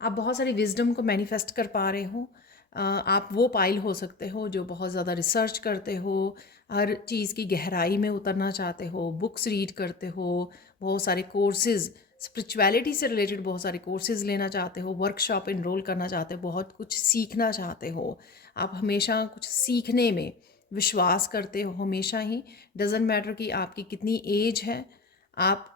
आप बहुत सारी विजडम को मैनिफेस्ट कर पा रहे हो। आप वो पाइल हो सकते हो जो बहुत ज़्यादा रिसर्च करते हो, हर चीज़ की गहराई में उतरना चाहते हो, बुक्स रीड करते हो, बहुत सारे कोर्सेज़, स्पिरिचुअलिटी से रिलेटेड बहुत सारे कोर्सेज़ लेना चाहते हो, वर्कशॉप इनरोल करना चाहते हो, बहुत कुछ सीखना चाहते हो। आप हमेशा कुछ सीखने में विश्वास करते हो, हमेशा ही। डजेंट मैटर कि आपकी कितनी एज है, आप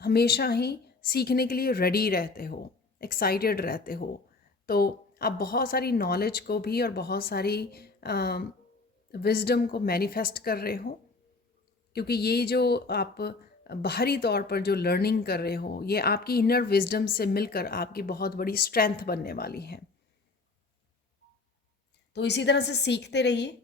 हमेशा ही सीखने के लिए रेडी रहते हो, एक्साइटेड रहते हो। तो आप बहुत सारी नॉलेज को भी और बहुत सारी विजडम को मैनिफेस्ट कर रहे हो, क्योंकि ये जो आप बाहरी तौर पर जो लर्निंग कर रहे हो, ये आपकी इनर विजडम से मिलकर आपकी बहुत बड़ी स्ट्रेंथ बनने वाली है। तो इसी तरह से सीखते रहिए।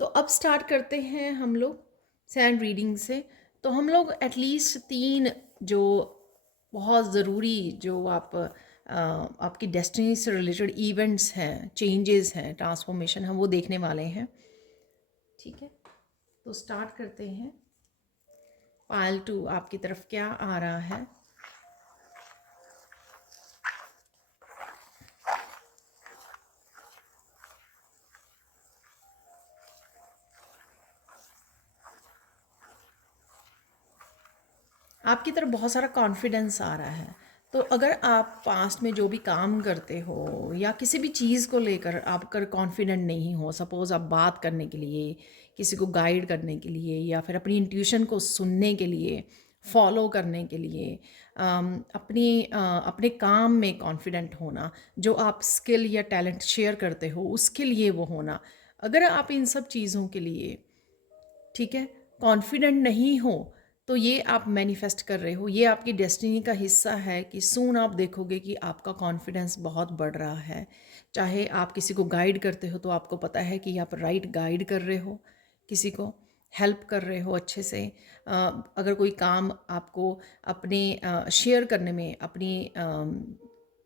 तो अब स्टार्ट करते हैं हम लोग सैंड रीडिंग से। तो हम लोग एटलीस्ट 3 जो बहुत ज़रूरी, जो आपकी डेस्टिनी से रिलेटेड इवेंट्स हैं, चेंजेस हैं, ट्रांसफॉर्मेशन हैं, वो देखने वाले हैं। ठीक है, तो स्टार्ट करते हैं। पायल 2 आपकी तरफ क्या आ रहा है? आपकी तरफ बहुत सारा कॉन्फिडेंस आ रहा है। तो अगर आप पास्ट में जो भी काम करते हो या किसी भी चीज़ को लेकर आप अगर कॉन्फिडेंट नहीं हो, सपोज़ आप बात करने के लिए, किसी को गाइड करने के लिए, या फिर अपनी इंट्यूशन को सुनने के लिए, फॉलो करने के लिए, अपने काम में कॉन्फिडेंट होना, जो आप स्किल या टैलेंट शेयर करते हो उसके लिए वो होना, अगर आप इन सब चीज़ों के लिए, ठीक है, कॉन्फिडेंट नहीं हो, तो ये आप मैनिफेस्ट कर रहे हो, ये आपकी डेस्टिनी का हिस्सा है कि सून आप देखोगे कि आपका कॉन्फिडेंस बहुत बढ़ रहा है। चाहे आप किसी को गाइड करते हो तो आपको पता है कि आप राइट गाइड कर रहे हो, किसी को हेल्प कर रहे हो अच्छे से। अगर कोई काम आपको अपने शेयर करने में, अपनी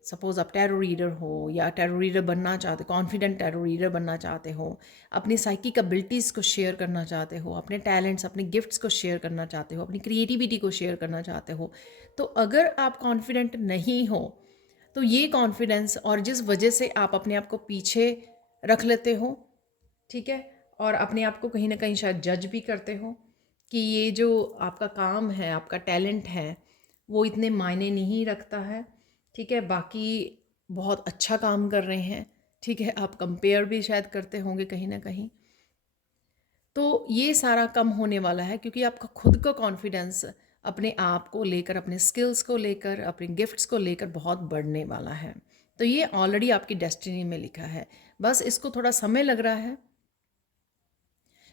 सपोज़ आप टैरो रीडर हो या टैरो रीडर बनना चाहते, कॉन्फिडेंट टैरो रीडर बनना चाहते हो, अपनी साइकिक एबिलिटीज़ को शेयर करना चाहते हो, अपने टैलेंट्स, अपने गिफ्ट्स को शेयर करना चाहते हो, अपनी क्रिएटिविटी को शेयर करना चाहते हो, तो अगर आप कॉन्फिडेंट नहीं हो, तो ये कॉन्फिडेंस और जिस वजह से आप अपने आप को पीछे रख लेते हो, ठीक है, और अपने आप को कहीं ना कहीं शायद जज भी करते हो कि ये जो आपका काम है, आपका टैलेंट है, वो इतने मायने नहीं रखता है, ठीक है, बाकी बहुत अच्छा काम कर रहे हैं, ठीक है, आप कंपेयर भी शायद करते होंगे कहीं ना कहीं। तो ये सारा कम होने वाला है, क्योंकि आपका खुद का कॉन्फिडेंस अपने आप को लेकर, अपने स्किल्स को लेकर, अपने गिफ्ट्स को लेकर बहुत बढ़ने वाला है। तो ये ऑलरेडी आपकी डेस्टिनी में लिखा है, बस इसको थोड़ा समय लग रहा है।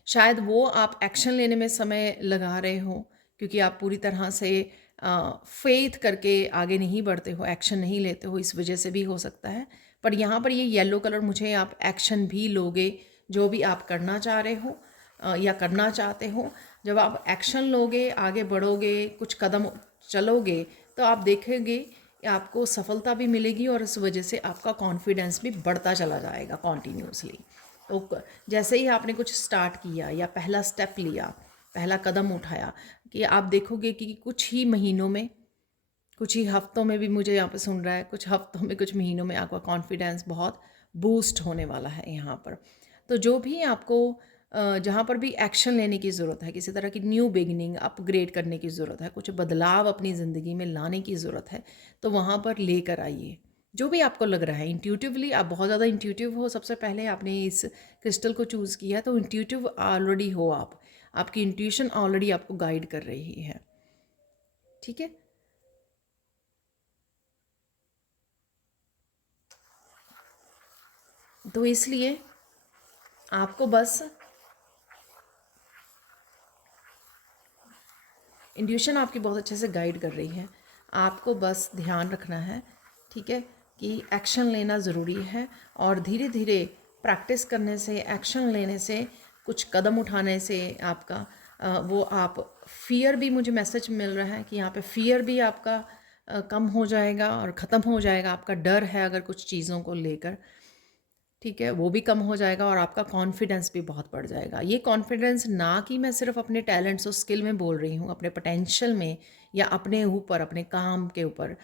शायद वो आप एक्शन लेने में समय लगा रहे हो, क्योंकि आप पूरी तरह से फेथ करके आगे नहीं बढ़ते हो, एक्शन नहीं लेते हो, इस वजह से भी हो सकता है। पर यहाँ पर ये येलो कलर मुझे आप एक्शन भी लोगे, जो भी आप करना चाह रहे हो या करना चाहते हो, जब आप एक्शन लोगे, आगे बढ़ोगे, कुछ कदम चलोगे, तो आप देखेंगे आपको सफलता भी मिलेगी और इस वजह से आपका कॉन्फिडेंस भी बढ़ता चला जाएगा कॉन्टीन्यूसली। तो जैसे ही आपने कुछ स्टार्ट किया या पहला स्टेप लिया, पहला कदम उठाया, कि आप देखोगे कि कुछ ही महीनों में, कुछ ही हफ्तों में भी, मुझे यहाँ पे सुन रहा है, कुछ हफ्तों में, कुछ महीनों में आपका कॉन्फिडेंस बहुत बूस्ट होने वाला है यहाँ पर। तो जो भी आपको जहाँ पर भी एक्शन लेने की ज़रूरत है, किसी तरह की न्यू बिगिनिंग, अपग्रेड करने की ज़रूरत है, कुछ बदलाव अपनी ज़िंदगी में लाने की ज़रूरत है, तो वहाँ पर लेकर आइए। जो भी आपको लग रहा है इंट्यूटिवली, आप बहुत ज़्यादा इंट्यूटिव हो, सबसे पहले आपने इस क्रिस्टल को चूज़ किया, तो इंट्यूटिव ऑलरेडी हो आप, आपकी इंट्यूशन ऑलरेडी आपको गाइड कर रही है। ठीक है, तो इसलिए आपको बस इंट्यूशन आपकी बहुत अच्छे से गाइड कर रही है, आपको बस ध्यान रखना है, ठीक है, कि एक्शन लेना ज़रूरी है। और धीरे धीरे प्रैक्टिस करने से, एक्शन लेने से, कुछ कदम उठाने से आपका वो आप फियर भी, मुझे मैसेज मिल रहा है कि यहाँ पे फियर भी आपका कम हो जाएगा और ख़त्म हो जाएगा। आपका डर है अगर कुछ चीज़ों को लेकर, ठीक है, वो भी कम हो जाएगा और आपका कॉन्फिडेंस भी बहुत बढ़ जाएगा। ये कॉन्फिडेंस ना कि मैं सिर्फ अपने टैलेंट्स और स्किल में बोल रही हूँ, अपने पोटेंशियल में या अपने ऊपर, अपने काम के ऊपर,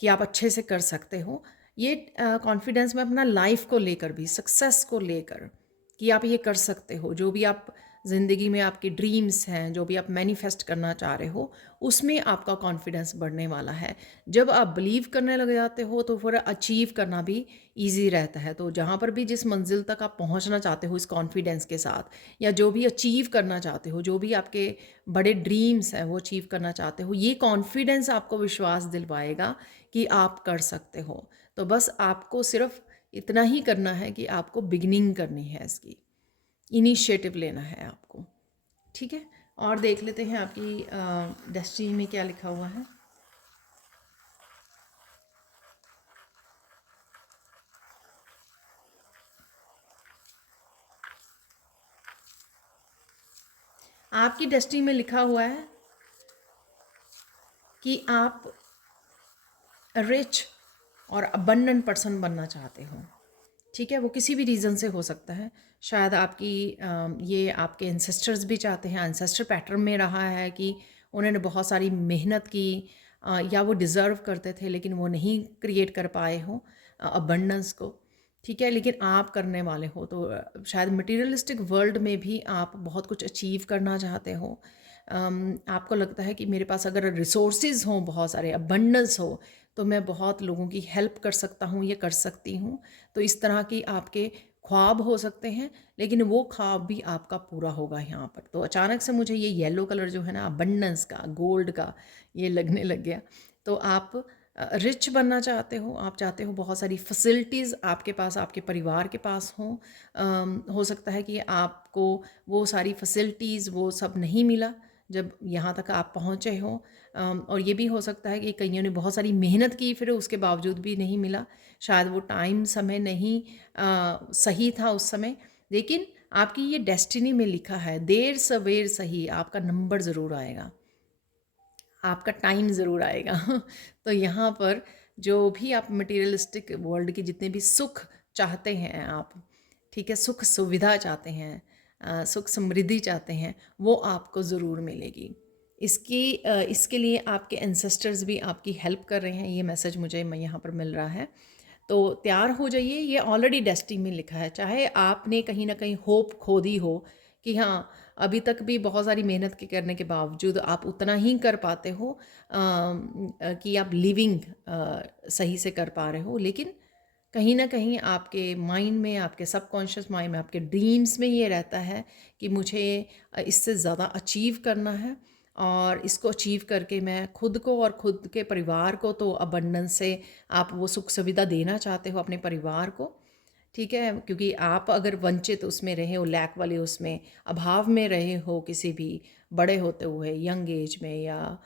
कि आप अच्छे से कर सकते हो। ये कॉन्फिडेंस में अपना लाइफ को लेकर भी, सक्सेस को लेकर, कि आप ये कर सकते हो, जो भी आप ज़िंदगी में आपके ड्रीम्स हैं, जो भी आप मैनिफेस्ट करना चाह रहे हो, उसमें आपका कॉन्फिडेंस बढ़ने वाला है। जब आप बिलीव करने लग जाते हो तो फिर अचीव करना भी ईजी रहता है। तो जहाँ पर भी, जिस मंजिल तक आप पहुँचना चाहते हो इस कॉन्फिडेंस के साथ, या जो भी अचीव करना चाहते हो, जो भी आपके बड़े ड्रीम्स हैं वो अचीव करना चाहते हो, ये कॉन्फिडेंस आपको विश्वास दिलवाएगा कि आप कर सकते हो। तो बस आपको सिर्फ इतना ही करना है कि आपको बिगिनिंग करनी है, इसकी इनिशिएटिव लेना है आपको। ठीक है, और देख लेते हैं आपकी डेस्टिनी में क्या लिखा हुआ है। आपकी डेस्टिनी में लिखा हुआ है कि आप रिच और अबंडेंट पर्सन बनना चाहते हो। ठीक है, वो किसी भी रीज़न से हो सकता है। शायद आपकी ये आपके एंसेस्टर्स भी चाहते हैं, एंसेस्टर पैटर्न में रहा है कि उन्होंने बहुत सारी मेहनत की, या वो डिज़र्व करते थे लेकिन वो नहीं क्रिएट कर पाए हो अबंडेंस को। ठीक है, लेकिन आप करने वाले हो, तो शायद मटेरियलिस्टिक वर्ल्ड में भी आप बहुत कुछ अचीव करना चाहते हो। आपको लगता है कि मेरे पास अगर रिसोर्सेज हों, बहुत सारे अबंडेंस हो, तो मैं बहुत लोगों की हेल्प कर सकता हूँ, ये कर सकती हूँ। तो इस तरह की आपके ख्वाब हो सकते हैं, लेकिन वो ख्वाब भी आपका पूरा होगा यहाँ पर। तो अचानक से मुझे ये येलो कलर जो है ना, अबंडेंस का, गोल्ड का, ये लगने लग गया। तो आप रिच बनना चाहते हो, आप चाहते हो बहुत सारी फैसिलिटीज़ आपके पास, आपके परिवार के पास हों। हो सकता है कि आपको वो सारी फैसिलिटीज़, वो सब नहीं मिला जब यहाँ तक आप पहुँचे हो। और ये भी हो सकता है कि कईयों ने बहुत सारी मेहनत की, फिर उसके बावजूद भी नहीं मिला। शायद वो टाइम, समय नहीं सही था उस समय। लेकिन आपकी ये डेस्टिनी में लिखा है, देर सवेर सही आपका नंबर ज़रूर आएगा, आपका टाइम ज़रूर आएगा। तो यहाँ पर जो भी आप मटेरियलिस्टिक वर्ल्ड के जितने भी सुख चाहते हैं आप, ठीक है, सुख सुविधा चाहते हैं, सुख समृद्धि चाहते हैं, वो आपको ज़रूर मिलेगी। इसके लिए आपके एंसेस्टर्स भी आपकी हेल्प कर रहे हैं, ये मैसेज मुझे यहाँ पर मिल रहा है। तो तैयार हो जाइए, ये ऑलरेडी डेस्टिनी में लिखा है। चाहे आपने कहीं ना कहीं होप खो दी हो कि हाँ, अभी तक भी बहुत सारी मेहनत के करने के बावजूद आप उतना ही कर पाते हो कि आप लिविंग सही से कर पा रहे हो, लेकिन कहीं ना कहीं आपके माइंड में, आपके सबकॉन्शियस माइंड में, आपके ड्रीम्स में ये रहता है कि मुझे इससे ज़्यादा अचीव करना है, और इसको अचीव करके मैं खुद को और खुद के परिवार को, तो अबंडेंस से आप वो सुख सुविधा देना चाहते हो अपने परिवार को। ठीक है, क्योंकि आप अगर वंचित उसमें रहे हो, लैक वाले उसमें, अभाव में रहे हो किसी भी बड़े होते हुए, यंग एज में या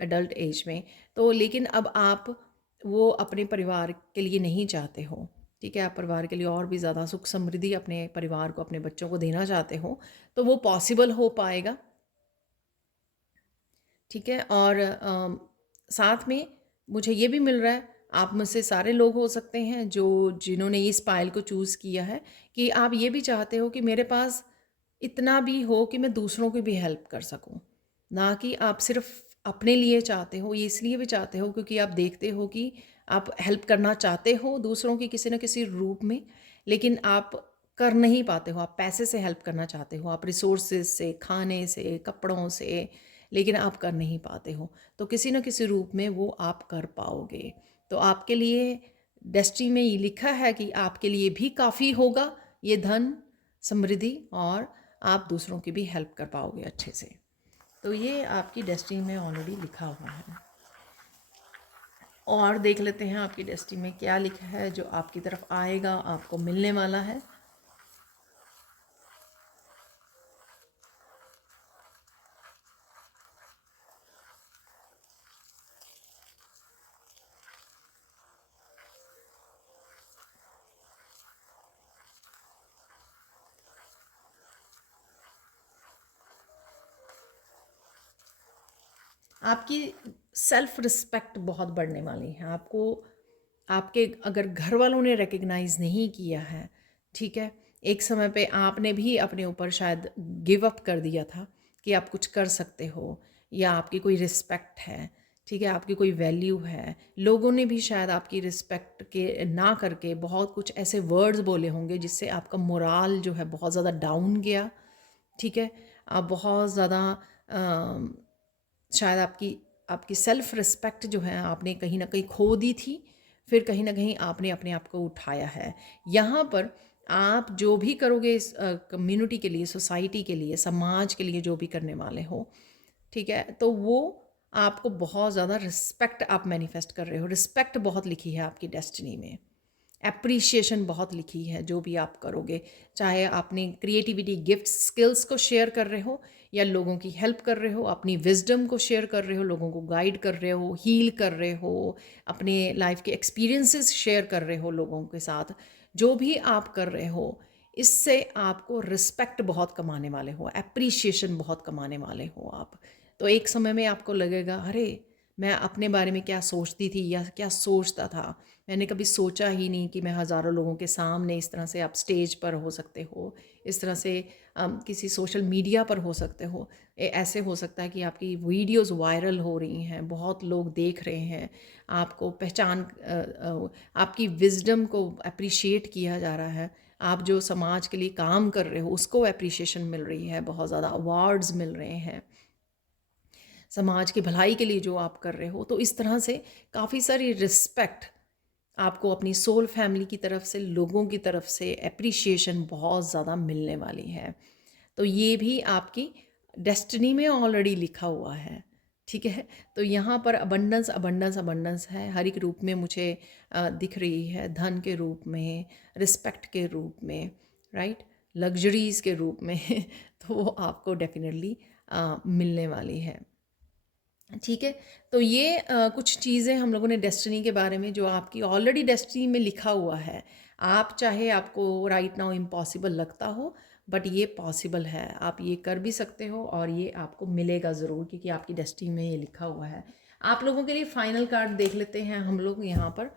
एडल्ट एज में, तो लेकिन अब आप वो अपने परिवार के लिए नहीं चाहते हो, ठीक है, आप परिवार के लिए और भी ज़्यादा सुख समृद्धि अपने परिवार को, अपने बच्चों को देना चाहते हो, तो वो पॉसिबल हो पाएगा, ठीक है। और साथ में मुझे ये भी मिल रहा है, आप में से सारे लोग हो सकते हैं जो जिन्होंने इस पायल को चूज़ किया है, कि आप ये भी चाहते हो कि मेरे पास इतना भी हो कि मैं दूसरों की भी हेल्प कर सकूं, ना कि आप सिर्फ अपने लिए चाहते हो। ये इसलिए भी चाहते हो क्योंकि आप देखते हो कि आप हेल्प करना चाहते हो दूसरों की किसी न किसी रूप में, लेकिन आप कर नहीं पाते हो। आप पैसे से हेल्प करना चाहते हो, आप रिसोर्सेज से, खाने से, कपड़ों से, लेकिन आप कर नहीं पाते हो। तो किसी न किसी रूप में वो आप कर पाओगे। तो आपके लिए डेस्टिनी में ये लिखा है कि आपके लिए भी काफ़ी होगा ये धन, समृद्धि, और आप दूसरों की भी हेल्प कर पाओगे अच्छे से। तो ये आपकी डेस्टिनी में ऑलरेडी लिखा हुआ है। और देख लेते हैं आपकी डेस्टिनी में क्या लिखा है जो आपकी तरफ आएगा, आपको मिलने वाला है। आपकी सेल्फ रिस्पेक्ट बहुत बढ़ने वाली है। आपको आपके अगर घर वालों ने रिकग्नाइज़ नहीं किया है, ठीक है, एक समय पे आपने भी अपने ऊपर शायद गिव अप कर दिया था कि आप कुछ कर सकते हो, या आपकी कोई रिस्पेक्ट है, ठीक है, आपकी कोई वैल्यू है। लोगों ने भी शायद आपकी रिस्पेक्ट के ना करके बहुत कुछ ऐसे वर्ड्स बोले होंगे जिससे आपका मोराल जो है बहुत ज़्यादा डाउन गया, ठीक है। आप बहुत ज़्यादा शायद आपकी आपकी सेल्फ रिस्पेक्ट जो है आपने कहीं ना कहीं खो दी थी, फिर कहीं ना कहीं आपने अपने आप को उठाया है। यहाँ पर आप जो भी करोगे इस कम्युनिटी के लिए, सोसाइटी के लिए, समाज के लिए जो भी करने वाले हो, ठीक है, तो वो आपको बहुत ज़्यादा रिस्पेक्ट आप मैनिफेस्ट कर रहे हो। रिस्पेक्ट बहुत लिखी है आपकी डेस्टिनी में, एप्रिशिएशन बहुत लिखी है जो भी आप करोगे, चाहे आपने क्रिएटिविटी, गिफ्ट, स्किल्स को शेयर कर रहे हो, या लोगों की हेल्प कर रहे हो, अपनी विजडम को शेयर कर रहे हो, लोगों को गाइड कर रहे हो, हील कर रहे हो, अपने लाइफ के एक्सपीरियंसेस शेयर कर रहे हो लोगों के साथ, जो भी आप कर रहे हो, इससे आपको रिस्पेक्ट बहुत कमाने वाले हो, एप्रिशिएशन बहुत कमाने वाले हो आप। तो एक समय में आपको लगेगा, अरे मैं अपने बारे में क्या सोचती थी या क्या सोचता था, मैंने कभी सोचा ही नहीं कि मैं हज़ारों लोगों के सामने इस तरह से आप स्टेज पर हो सकते हो, इस तरह से किसी सोशल मीडिया पर हो सकते हो। ऐसे हो सकता है कि आपकी वीडियोस वायरल हो रही हैं, बहुत लोग देख रहे हैं, आपको पहचान, आपकी विजडम को अप्रिशिएट किया जा रहा है, आप जो समाज के लिए काम कर रहे हो उसको अप्रिशिएशन मिल रही है, बहुत ज़्यादा अवार्ड्स मिल रहे हैं समाज की भलाई के लिए जो आप कर रहे हो। तो इस तरह से काफ़ी सारी रिस्पेक्ट आपको अपनी सोल फैमिली की तरफ से, लोगों की तरफ से एप्रिशिएशन बहुत ज़्यादा मिलने वाली है। तो ये भी आपकी डेस्टिनी में ऑलरेडी लिखा हुआ है, ठीक है। तो यहाँ पर अबंडेंस अबंडेंस अबंडेंस है, हर एक रूप में मुझे दिख रही है, धन के रूप में, रिस्पेक्ट के रूप में, राइट, लग्जरीज़ के रूप में तो वो आपको डेफिनेटली मिलने वाली है, ठीक है। तो ये कुछ चीज़ें हम लोगों ने डेस्टिनी के बारे में, जो आपकी ऑलरेडी डेस्टिनी में लिखा हुआ है। आप चाहे आपको राइट नाउ इम्पॉसिबल लगता हो, बट ये पॉसिबल है, आप ये कर भी सकते हो और ये आपको मिलेगा ज़रूर, क्योंकि आपकी डेस्टिनी में ये लिखा हुआ है। आप लोगों के लिए फाइनल कार्ड देख लेते हैं हम लोग यहाँ पर।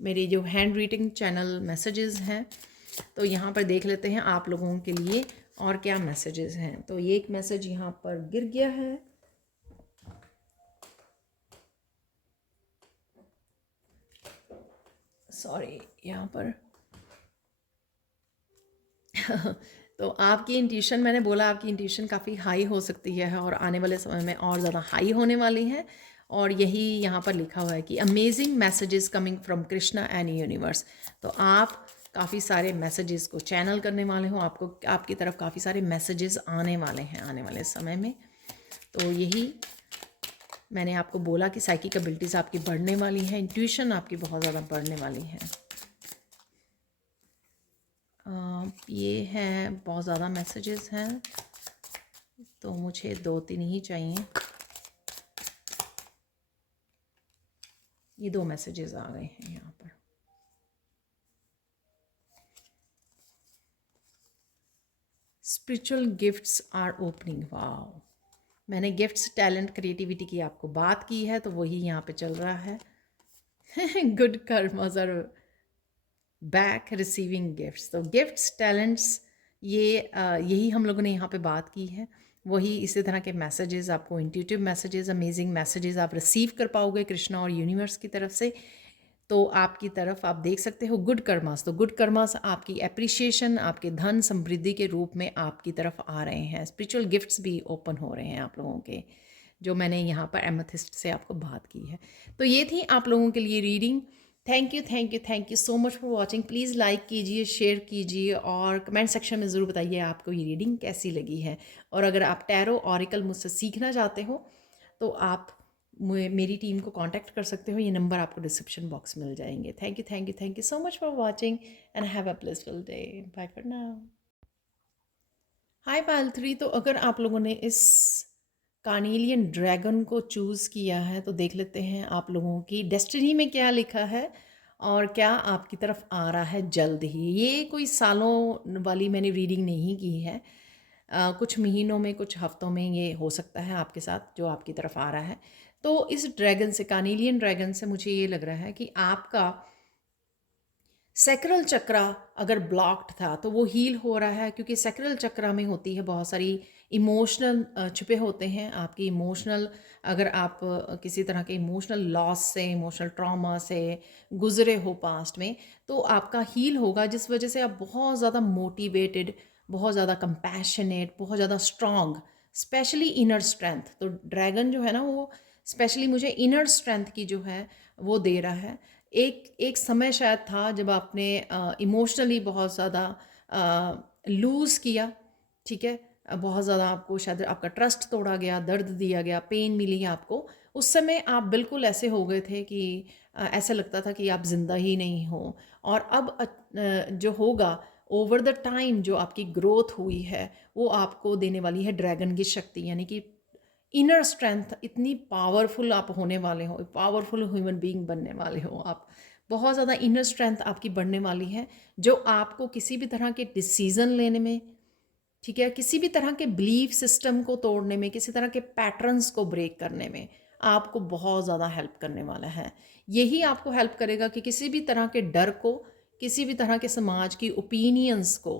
मेरी जो हैंड राइटिंग चैनल मैसेजेस हैं, तो यहाँ पर देख लेते हैं आप लोगों के लिए और क्या मैसेजेस हैं। तो ये एक मैसेज यहाँ पर गिर गया है, सॉरी, यहाँ पर तो आपकी इंट्यूशन, मैंने बोला आपकी इंट्यूशन काफ़ी हाई हो सकती है और आने वाले समय में और ज़्यादा हाई होने वाली है। और यही यहाँ पर लिखा हुआ है कि amazing messages coming from Krishna and universe. तो आप काफ़ी सारे मैसेजेस को चैनल करने वाले हो, आपको आपकी तरफ काफ़ी सारे मैसेजेस आने वाले हैं आने वाले समय में। तो यही मैंने आपको बोला कि साइकिक एबिलिटीज़ आपकी बढ़ने वाली हैं, इंट्यूशन आपकी बहुत ज़्यादा बढ़ने वाली है। ये हैं, बहुत ज़्यादा मैसेजेस हैं, तो मुझे 2-3 ही चाहिए। ये 2 मैसेजेस आ गए हैं यहाँ पर। Spiritual gifts are opening. Wow, मैंने गिफ्ट्स, टैलेंट, क्रिएटिविटी की आपको बात की है, तो वही यहाँ पे चल रहा है। Good karmas are back receiving gifts. तो गिफ्ट्स, टैलेंट्स, ये यही हम लोगों ने यहाँ पे बात की है। वही इसी तरह के मैसेजेस, आपको इंट्यूटिव मैसेजेस, अमेजिंग मैसेजेस आप रिसीव कर पाओगे कृष्णा और यूनिवर्स की तरफ से। तो आपकी तरफ आप देख सकते हो गुड कर्मास। तो गुड कर्मास आपकी एप्रिसिएशन, आपके धन समृद्धि के रूप में आपकी तरफ आ रहे हैं। स्पिरिचुअल गिफ्ट्स भी ओपन हो रहे हैं आप लोगों के, जो मैंने यहाँ पर एमेथिस्ट से आपको बात की है। तो ये थी आप लोगों के लिए reading. Thank you, thank you, thank you so much for watching. Please like कीजिए, शेयर कीजिए और कमेंट सेक्शन में ज़रूर बताइए आपको ये रीडिंग कैसी लगी है। और अगर आप टैरो ऑरिकल मुझसे सीखना चाहते हो तो आप मेरी टीम को कांटेक्ट कर सकते हो। ये नंबर आपको डिस्क्रिप्शन बॉक्स में मिल जाएंगे। Thank you, thank you, thank you so much for watching and have a blissful day. Bye for now. Hi Payal 3। तो अगर आप लोगों ने इस कार्नेलियन ड्रैगन को चूज़ किया है तो देख लेते हैं आप लोगों की डेस्टिनी में क्या लिखा है और क्या आपकी तरफ आ रहा है जल्द ही। ये कोई सालों वाली मैंने रीडिंग नहीं की है, कुछ महीनों में, कुछ हफ्तों में ये हो सकता है आपके साथ जो आपकी तरफ आ रहा है। तो इस ड्रैगन से, कार्नेलियन ड्रैगन से मुझे ये लग रहा है कि आपका सैक्रल चक्रा अगर ब्लॉक्ड था तो वो हील हो रहा है, क्योंकि सैक्रल चक्रा में होती है बहुत सारी इमोशनल छुपे होते हैं आपकी इमोशनल। अगर आप किसी तरह के इमोशनल लॉस से, इमोशनल ट्रॉमा से गुजरे हो पास्ट में, तो आपका हील होगा, जिस वजह से आप बहुत ज़्यादा मोटिवेटेड, बहुत ज़्यादा कंपैशनेट, बहुत ज़्यादा स्ट्रॉन्ग, स्पेशली इनर स्ट्रेंथ। तो ड्रैगन जो है ना, वो स्पेशली मुझे इनर स्ट्रेंथ की जो है वो दे रहा है। एक एक समय शायद था जब आपने इमोशनली बहुत ज़्यादा लूज़ किया, ठीक है, बहुत ज़्यादा आपको शायद आपका ट्रस्ट तोड़ा गया, दर्द दिया गया, पेन मिली आपको। उस समय आप बिल्कुल ऐसे हो गए थे कि ऐसा लगता था कि आप ज़िंदा ही नहीं हो। और अब जो होगा ओवर द टाइम, जो आपकी ग्रोथ हुई है, वो आपको देने वाली है ड्रैगन की शक्ति, यानी कि इनर स्ट्रेंथ। इतनी पावरफुल आप होने वाले हो, पावरफुल ह्यूमन बीइंग बनने वाले हो आप। बहुत ज़्यादा इनर स्ट्रेंथ आपकी बढ़ने वाली है, जो आपको किसी भी तरह के डिसीज़न लेने में, ठीक है, किसी भी तरह के बिलीफ सिस्टम को तोड़ने में, किसी तरह के पैटर्न्स को ब्रेक करने में आपको बहुत ज़्यादा हेल्प करने वाला है। यही आपको हेल्प करेगा कि किसी भी तरह के डर को, किसी भी तरह के समाज की ओपिनियंस को,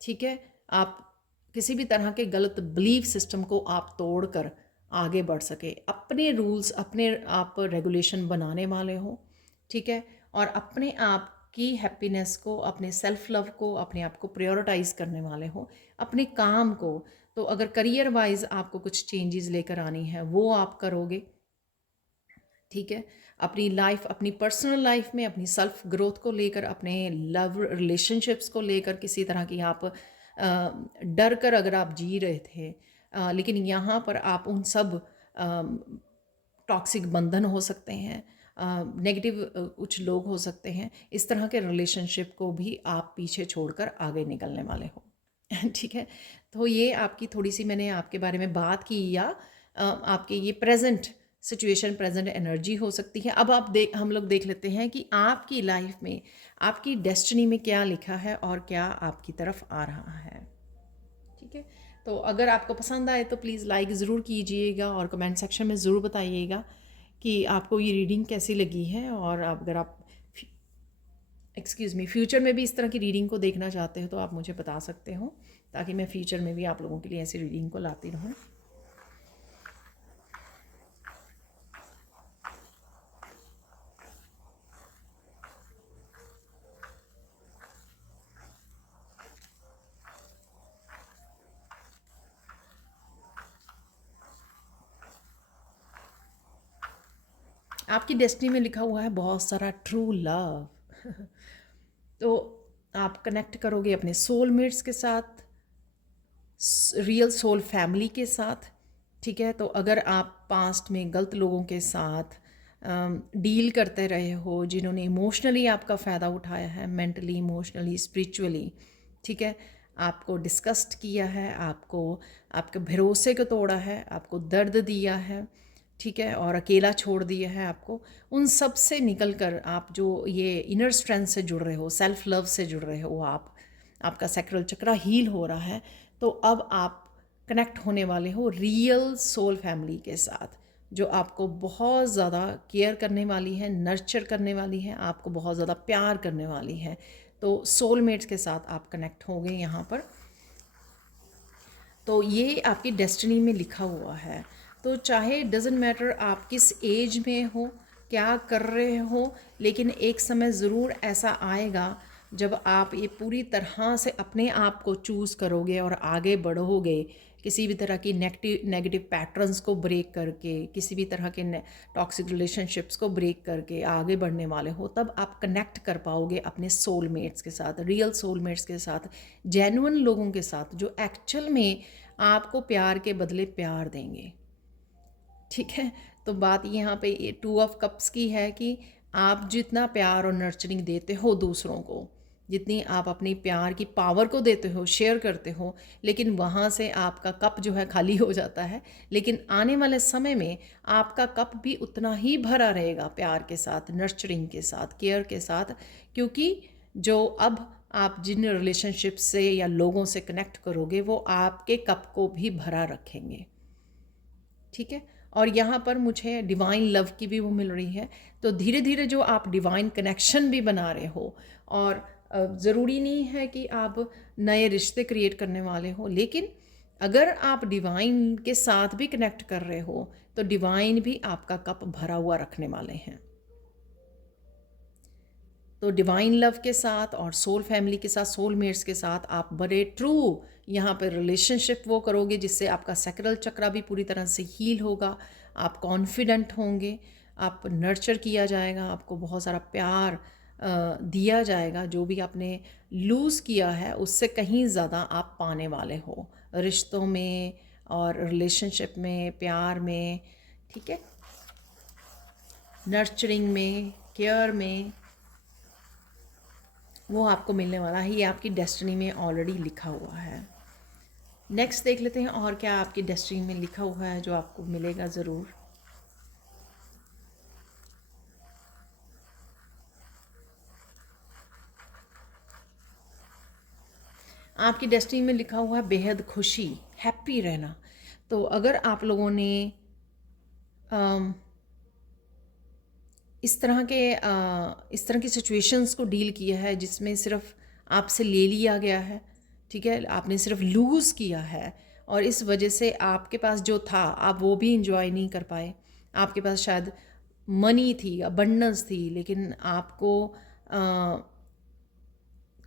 ठीक है, आप किसी भी तरह के गलत बिलीफ सिस्टम को आप तोड़कर आगे बढ़ सके। अपने रूल्स, अपने आप रेगुलेशन बनाने वाले हो, ठीक है, और अपने आप की हैप्पीनेस को, अपने सेल्फ लव को, अपने आप को प्रायोरिटाइज करने वाले हो, अपने काम को। तो अगर करियर वाइज आपको कुछ चेंजेस लेकर आनी है वो आप करोगे, ठीक है। अपनी लाइफ, अपनी पर्सनल लाइफ में अपनी सेल्फ ग्रोथ को लेकर, अपने लव रिलेशनशिप्स को लेकर किसी तरह की आप डर कर अगर आप जी रहे थे, लेकिन यहाँ पर आप उन सब टॉक्सिक बंधन हो सकते हैं, नेगेटिव कुछ लोग हो सकते हैं, इस तरह के रिलेशनशिप को भी आप पीछे छोड़कर आगे निकलने वाले हो। ठीक है। तो ये आपकी थोड़ी सी मैंने आपके बारे में बात की, या आपके ये प्रेजेंट सिचुएशन, प्रेजेंट एनर्जी हो सकती है। अब हम लोग देख लेते हैं कि आपकी लाइफ में, आपकी डेस्टिनी में क्या लिखा है और क्या आपकी तरफ आ रहा है, ठीक है। तो अगर आपको पसंद आए तो प्लीज़ लाइक ज़रूर कीजिएगा और कमेंट सेक्शन में ज़रूर बताइएगा कि आपको ये रीडिंग कैसी लगी है। और अगर आप फ्यूचर में भी इस तरह की रीडिंग को देखना चाहते हो तो आप मुझे बता सकते हो, ताकि मैं फ्यूचर में भी आप लोगों के लिए ऐसी रीडिंग को लाती रहूँ। आपकी डेस्टिनी में लिखा हुआ है बहुत सारा ट्रू लव। तो आप कनेक्ट करोगे अपने सोलमेट्स के साथ, रियल सोल फैमिली के साथ, ठीक है। तो अगर आप पास्ट में गलत लोगों के साथ डील करते रहे हो, जिन्होंने इमोशनली आपका फ़ायदा उठाया है, मेंटली, इमोशनली, स्पिरिचुअली, ठीक है, आपको डिस्कस्ट किया है, आपको आपके भरोसे को तोड़ा है, आपको दर्द दिया है, ठीक है, और अकेला छोड़ दिया है आपको, उन सब से निकल कर आप जो ये इनर स्ट्रेंथ से जुड़ रहे हो, सेल्फ लव से जुड़ रहे हो, आपका सैक्रल चक्रा हील हो रहा है। तो अब आप कनेक्ट होने वाले हो रियल सोल फैमिली के साथ, जो आपको बहुत ज़्यादा केयर करने वाली है, नर्चर करने वाली है, आपको बहुत ज़्यादा प्यार करने वाली है। तो सोलमेट्स के साथ आप कनेक्ट होंगे यहाँ पर। तो ये आपकी डेस्टिनी में लिखा हुआ है। तो चाहे डजेंट मैटर आप किस एज में हो, क्या कर रहे हो, लेकिन एक समय ज़रूर ऐसा आएगा जब आप ये पूरी तरह से अपने आप को चूज़ करोगे और आगे बढ़ोगे, किसी भी तरह की नेगेटिव पैटर्न्स को ब्रेक करके, किसी भी तरह के टॉक्सिक रिलेशनशिप्स को ब्रेक करके आगे बढ़ने वाले हो। तब आप कनेक्ट कर पाओगे अपने सोलमेट्स के साथ, रियल सोलमेट्स के साथ, जेन्युइन लोगों के साथ, जो एक्चुअल में आपको प्यार के बदले प्यार देंगे। ठीक है, तो बात यहाँ पे 2 ऑफ कप्स की है कि आप जितना प्यार और नर्चरिंग देते हो दूसरों को, जितनी आप अपनी प्यार की पावर को देते हो, शेयर करते हो, लेकिन वहाँ से आपका कप जो है खाली हो जाता है। लेकिन आने वाले समय में आपका कप भी उतना ही भरा रहेगा प्यार के साथ, नर्चरिंग के साथ, केयर के साथ, क्योंकि जो अब आप जिन रिलेशनशिप से या लोगों से कनेक्ट करोगे वो आपके कप को भी भरा रखेंगे। ठीक है, और यहाँ पर मुझे डिवाइन लव की भी वो मिल रही है। तो धीरे धीरे जो आप डिवाइन कनेक्शन भी बना रहे हो, और ज़रूरी नहीं है कि आप नए रिश्ते क्रिएट करने वाले हो, लेकिन अगर आप डिवाइन के साथ भी कनेक्ट कर रहे हो तो डिवाइन भी आपका कप भरा हुआ रखने वाले हैं। तो डिवाइन लव के साथ और सोल फैमिली के साथ, सोलमेट्स के साथ आप बड़े ट्रू यहाँ पर रिलेशनशिप वो करोगे जिससे आपका सैक्रल चक्रा भी पूरी तरह से हील होगा, आप कॉन्फिडेंट होंगे, आप नर्चर किया जाएगा, आपको बहुत सारा प्यार दिया जाएगा। जो भी आपने लूज़ किया है उससे कहीं ज़्यादा आप पाने वाले हो रिश्तों में और रिलेशनशिप में, प्यार में। ठीक है, नर्चरिंग में, केयर में, वो आपको मिलने वाला है। ये आपकी डेस्टिनी में ऑलरेडी लिखा हुआ है। नेक्स्ट देख लेते हैं और क्या आपकी डेस्टिनी में लिखा हुआ है जो आपको मिलेगा ज़रूर। आपकी डेस्टिनी में लिखा हुआ है बेहद खुशी, हैप्पी रहना। तो अगर आप लोगों ने इस तरह की सिचुएशंस को डील किया है जिसमें सिर्फ आपसे ले लिया गया है, ठीक है, आपने सिर्फ लूज़ किया है, और इस वजह से आपके पास जो था आप वो भी इंजॉय नहीं कर पाए। आपके पास शायद मनी थी, अबंडेंस थी, लेकिन आपको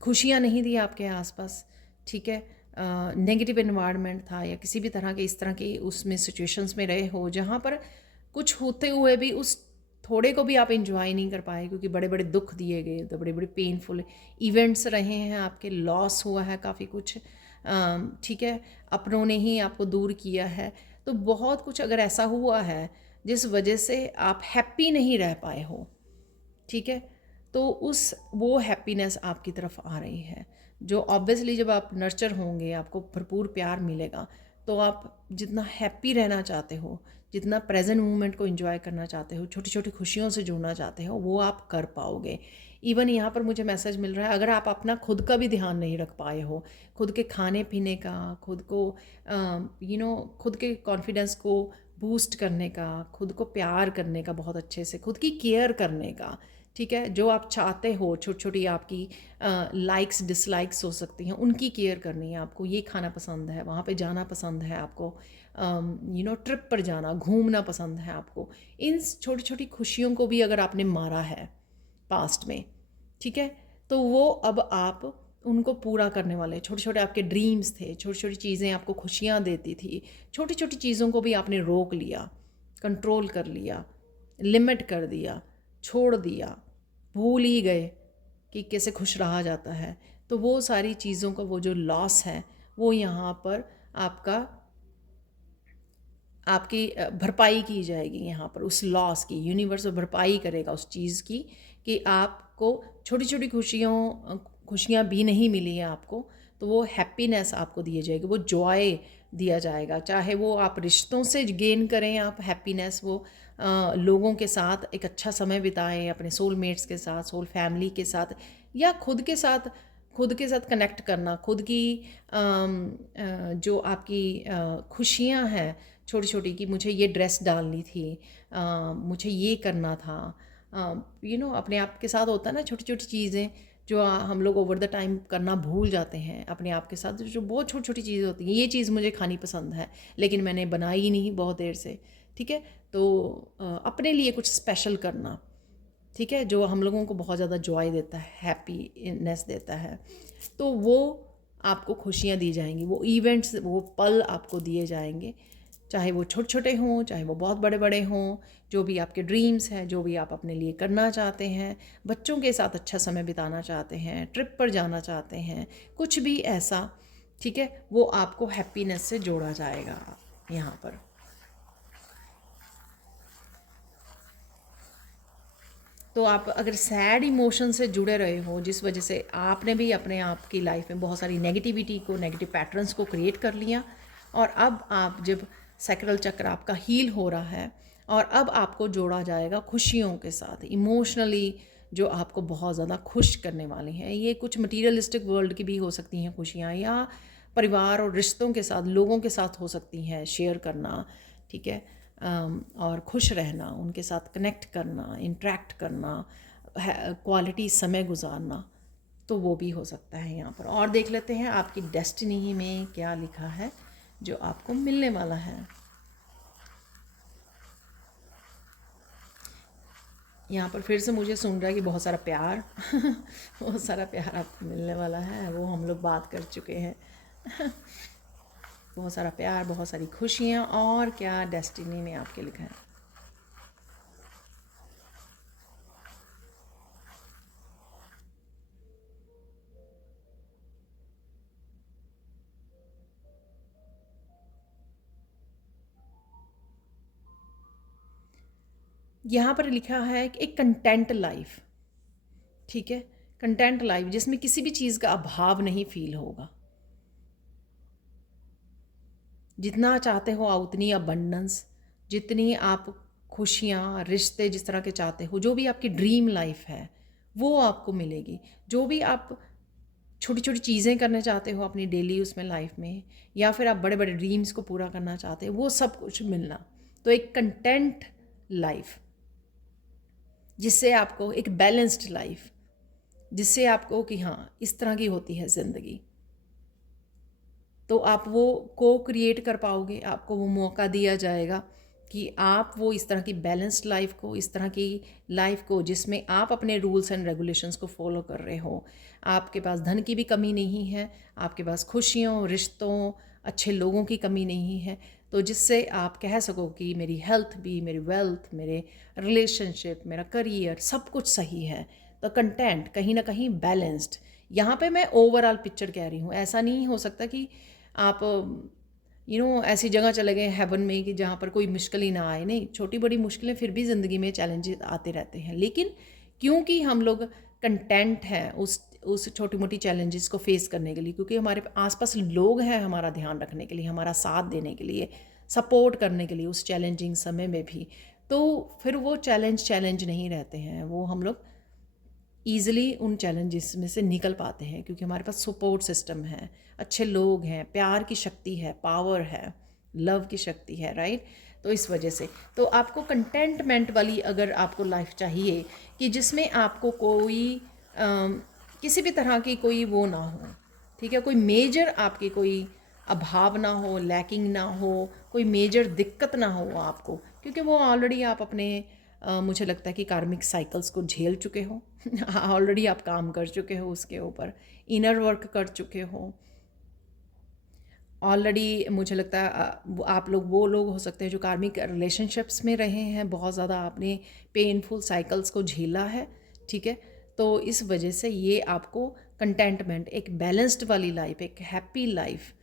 खुशियाँ नहीं थी आपके आसपास। ठीक है, नेगेटिव एनवायरनमेंट था, या किसी भी तरह के इस तरह के उसमें सिचुएशंस में रहे हो जहाँ पर कुछ होते हुए भी उस थोड़े को भी आप इंजॉय नहीं कर पाए, क्योंकि बड़े बड़े दुख दिए गए, तो बड़े बड़े पेनफुल इवेंट्स रहे हैं, आपके लॉस हुआ है काफ़ी कुछ। ठीक है, अपनों ने ही आपको दूर किया है। तो बहुत कुछ अगर ऐसा हुआ है जिस वजह से आप हैप्पी नहीं रह पाए हो, ठीक है, तो वो हैप्पीनेस आपकी तरफ आ रही है, जो ऑब्वियसली जब आप नर्चर होंगे आपको भरपूर प्यार मिलेगा। तो आप जितना हैप्पी रहना चाहते हो, जितना प्रेजेंट मोमेंट को एंजॉय करना चाहते हो, छोटी छोटी खुशियों से जुड़ना चाहते हो, वो आप कर पाओगे। इवन यहाँ पर मुझे मैसेज मिल रहा है, अगर आप अपना खुद का भी ध्यान नहीं रख पाए हो, खुद के खाने पीने का, खुद को खुद के कॉन्फिडेंस को बूस्ट करने का, खुद को प्यार करने का, बहुत अच्छे से खुद की केयर करने का, ठीक है, जो आप चाहते हो, छोटी छोटी आपकी लाइक्स डिसलाइक्स हो सकती हैं, उनकी केयर करनी है आपको। ये खाना पसंद है, वहाँ पे जाना पसंद है आपको, ट्रिप पर जाना, घूमना पसंद है आपको। इन छोटी छोटी खुशियों को भी अगर आपने मारा है पास्ट में, ठीक है, तो वो अब आप उनको पूरा करने वाले। छोटे छोटे आपके ड्रीम्स थे, छोटी छोटी चीज़ें आपको खुशियाँ देती थी, छोटी छोटी चीज़ों को भी आपने रोक लिया, कंट्रोल कर लिया, लिमिट कर दिया, छोड़ दिया, भूल ही गए कि कैसे खुश रहा जाता है। तो वो सारी चीज़ों का वो जो लॉस है वो यहाँ पर आपकी भरपाई की जाएगी। यहाँ पर उस लॉस की यूनिवर्स भरपाई करेगा उस चीज़ की, कि आपको छोटी छोटी खुशियाँ भी नहीं मिली है आपको, तो वो हैप्पीनेस आपको दी जाएगी, वो जॉय दिया जाएगा। चाहे वो आप रिश्तों से गेन करें आप हैप्पीनेस, वो लोगों के साथ एक अच्छा समय बिताएं, अपने सोलमेट्स के साथ, सोल फैमिली के साथ, या खुद के साथ कनेक्ट करना, खुद की जो आपकी खुशियाँ हैं छोटी छोटी, कि मुझे ये ड्रेस डालनी थी, मुझे ये करना था, अपने आप के साथ होता है ना छोटी छोटी चीज़ें जो हम लोग ओवर द टाइम करना भूल जाते हैं अपने आप के साथ, जो बहुत छोटी छोटी चीज़ें होती हैं। ये चीज़ मुझे खानी पसंद है लेकिन मैंने बनाई ही नहीं बहुत देर से, ठीक है। तो अपने लिए कुछ स्पेशल करना, ठीक है, जो हम लोगों को बहुत ज़्यादा जॉय देता है, हैप्पीनेस देता है, तो वो आपको खुशियाँ दी जाएंगी, वो इवेंट्स, वो पल आपको दिए जाएंगे, चाहे वो छोटे छोटे हों, चाहे वो बहुत बड़े बड़े हों। जो भी आपके ड्रीम्स हैं, जो भी आप अपने लिए करना चाहते हैं, बच्चों के साथ अच्छा समय बिताना चाहते हैं, ट्रिप पर जाना चाहते हैं, कुछ भी ऐसा, ठीक है, वो आपको हैप्पीनेस से जोड़ा जाएगा यहाँ पर। तो आप अगर सैड इमोशन से जुड़े रहे हो, जिस वजह से आपने भी अपने आप की लाइफ में बहुत सारी नेगेटिविटी को, नेगेटिव पैटर्न्स को क्रिएट कर लिया, और अब आप जब सैक्रल चक्र आपका हील हो रहा है और अब आपको जोड़ा जाएगा खुशियों के साथ, इमोशनली जो आपको बहुत ज़्यादा खुश करने वाली हैं। ये कुछ मटीरियलिस्टिक वर्ल्ड की भी हो सकती हैं खुशियाँ, या परिवार और रिश्तों के साथ, लोगों के साथ हो सकती हैं, शेयर करना, ठीक है, और खुश रहना, उनके साथ कनेक्ट करना, इंटरेक्ट करना, क्वालिटी समय गुजारना, तो वो भी हो सकता है यहाँ पर। और देख लेते हैं आपकी डेस्टिनी में क्या लिखा है जो आपको मिलने वाला है। यहाँ पर फिर से मुझे सुन रहा है कि बहुत सारा प्यार बहुत सारा प्यार आपको मिलने वाला है, वो हम लोग बात कर चुके हैं बहुत सारा प्यार, बहुत सारी खुशियाँ, और क्या डेस्टिनी में आपके लिखा है। यहाँ पर लिखा है कि एक कंटेंट लाइफ, ठीक है, कंटेंट लाइफ जिसमें किसी भी चीज़ का अभाव नहीं फील होगा, जितना चाहते हो उतनी अबंडेंस, जितनी आप खुशियाँ, रिश्ते जिस तरह के चाहते हो, जो भी आपकी ड्रीम लाइफ है वो आपको मिलेगी। जो भी आप छोटी छोटी चीज़ें करना चाहते हो अपनी डेली उसमें लाइफ में, या फिर आप बड़े बड़े ड्रीम्स को पूरा करना चाहते हो, वो सब कुछ मिलना। तो एक कंटेंट लाइफ, जिससे आपको एक बैलेंस्ड लाइफ, जिससे आपको कि हाँ इस तरह की होती है ज़िंदगी, तो आप वो को क्रिएट कर पाओगे, आपको वो मौका दिया जाएगा कि आप वो इस तरह की बैलेंस्ड लाइफ को, इस तरह की लाइफ को जिसमें आप अपने रूल्स एंड रेगुलेशंस को फॉलो कर रहे हो, आपके पास धन की भी कमी नहीं है, आपके पास खुशियों, रिश्तों, अच्छे लोगों की कमी नहीं है, तो जिससे आप कह सको कि मेरी हेल्थ भी, मेरी वेल्थ, मेरे रिलेशनशिप, मेरा करियर, सब कुछ सही है। तो कंटेंट कहीं ना कहीं बैलेंस्ड, यहाँ पे मैं ओवरऑल पिक्चर कह रही हूँ। ऐसा नहीं हो सकता कि आप ऐसी जगह चले गए हेवन में कि जहाँ पर कोई मुश्किल ही ना आए, नहीं, छोटी बड़ी मुश्किलें फिर भी ज़िंदगी में चैलेंजेस आते रहते हैं, लेकिन क्योंकि हम लोग कंटेंट हैं उस छोटी मोटी चैलेंजेस को फेस करने के लिए, क्योंकि हमारे आसपास लोग हैं हमारा ध्यान रखने के लिए, हमारा साथ देने के लिए, सपोर्ट करने के लिए उस चैलेंजिंग समय में भी, तो फिर वो चैलेंज नहीं रहते हैं, वो हम लोग ईज़िली उन चैलेंजेस में से निकल पाते हैं, क्योंकि हमारे पास सपोर्ट सिस्टम है, अच्छे लोग हैं, प्यार की शक्ति है, पावर है, लव की शक्ति है, राइट। तो इस वजह से तो आपको कंटेंटमेंट वाली अगर आपको लाइफ चाहिए कि जिसमें आपको कोई किसी भी तरह की कोई वो ना हो, ठीक है, कोई मेजर आपकी कोई अभाव ना हो, लैकिंग ना हो, कोई मेजर दिक्कत ना हो आपको, क्योंकि वो ऑलरेडी आप अपने मुझे लगता है कि कार्मिक साइकिल्स को झेल चुके हो ऑलरेडी आप काम कर चुके हो, उसके ऊपर इनर वर्क कर चुके हो ऑलरेडी। मुझे लगता है आप लोग वो लोग हो सकते हैं जो कार्मिक रिलेशनशिप्स में रहे हैं, बहुत ज़्यादा आपने पेनफुल साइकिल्स को झेला है, ठीक है। तो इस वजह से ये आपको कंटेंटमेंट, एक बैलेंस्ड वाली लाइफ, एक हैप्पी लाइफ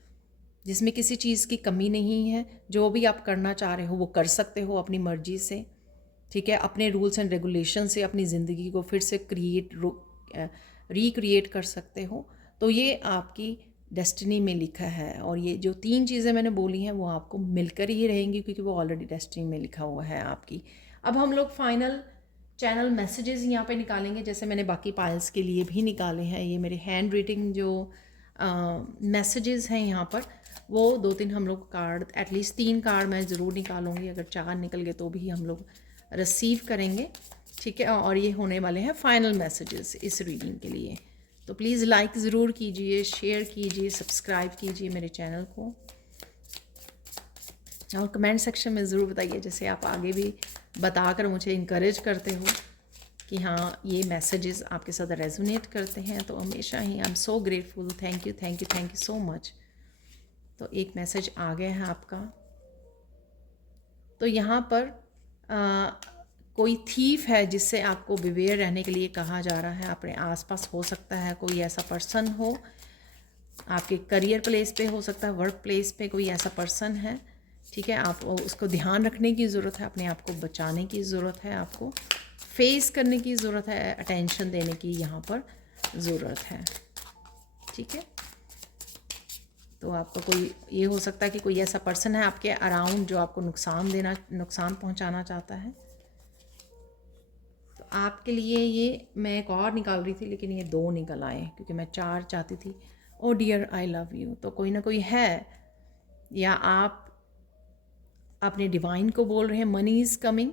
जिसमें किसी चीज़ की कमी नहीं है, जो भी आप करना चाह रहे हो वो कर सकते हो अपनी मर्जी से, ठीक है, अपने रूल्स एंड रेगुलेशन से अपनी ज़िंदगी को फिर से रिक्रिएट कर सकते हो। तो ये आपकी डेस्टिनी में लिखा है, और ये जो 3 चीज़ें मैंने बोली हैं वो आपको मिलकर ही रहेंगी, क्योंकि वो ऑलरेडी डेस्टिनी में लिखा हुआ है आपकी। अब हम लोग फाइनल चैनल मैसेजेस यहाँ पे निकालेंगे, जैसे मैंने बाकी पायल्स के लिए भी निकाले हैं। ये मेरे हैंड राइटिंग जो मैसेजेस हैं यहाँ पर, वो 2-3 हम लोग कार्ड, एटलीस्ट 3 कार्ड मैं ज़रूर निकालूंगी। अगर 4 निकल गए तो भी हम लोग रिसीव करेंगे, ठीक है। और ये होने वाले हैं फाइनल मैसेजेस इस रीडिंग के लिए। तो प्लीज़ लाइक ज़रूर कीजिए, शेयर कीजिए, सब्सक्राइब कीजिए मेरे चैनल को, और कमेंट सेक्शन में ज़रूर बताइए, जैसे आप आगे भी बताकर मुझे इनकरेज करते हो कि हाँ ये मैसेजेस आपके साथ रेजोनेट करते हैं। तो हमेशा ही I am so grateful. Thank you, thank you, thank you so much. तो एक मैसेज आ गया है आपका। तो यहाँ पर कोई थीफ है जिससे आपको बिवेयर रहने के लिए कहा जा रहा है। अपने आसपास हो सकता है कोई ऐसा पर्सन हो, आपके करियर प्लेस पे हो सकता है, वर्क प्लेस पे कोई ऐसा पर्सन है, ठीक है। आप उसको ध्यान रखने की ज़रूरत है, अपने आप को बचाने की ज़रूरत है, आपको फेस करने की ज़रूरत है, अटेंशन देने की यहाँ पर ज़रूरत है, ठीक है। तो आपका कोई ये हो सकता है कि कोई ऐसा पर्सन है आपके अराउंड जो आपको नुकसान पहुंचाना चाहता है। तो आपके लिए ये मैं एक और निकाल रही थी, लेकिन ये 2 निकल आए क्योंकि मैं 4 चाहती थी। ओ डियर आई लव यू। तो कोई ना कोई है, या आप अपने डिवाइन को बोल रहे हैं मनी इज़ कमिंग।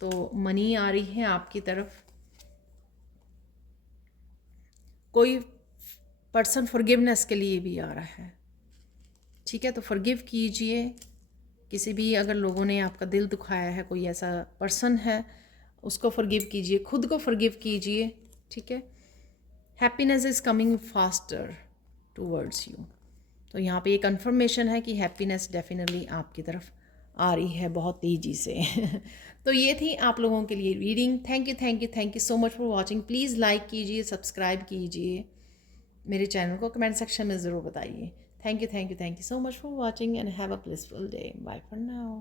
तो मनी आ रही है आपकी तरफ। कोई पर्सन फॉरगिवनेस के लिए भी आ रहा है, ठीक है। तो फॉरगिव कीजिए किसी भी, अगर लोगों ने आपका दिल दुखाया है, कोई ऐसा पर्सन है, उसको फॉरगिव कीजिए, खुद को फॉरगिव कीजिए, ठीक है। Happiness is coming faster towards you. तो यहाँ पे ये कंफर्मेशन है कि हैप्पीनेस डेफिनेटली आपकी तरफ आ रही है बहुत तेज़ी से। तो ये थी आप लोगों के लिए reading. Thank you, thank you, thank you so much for watching. Please like कीजिए, सब्सक्राइब कीजिए मेरे चैनल को, कमेंट सेक्शन में ज़रूर बताइए। Thank you, thank you, thank you so much for watching and have a blissful day. Bye for now.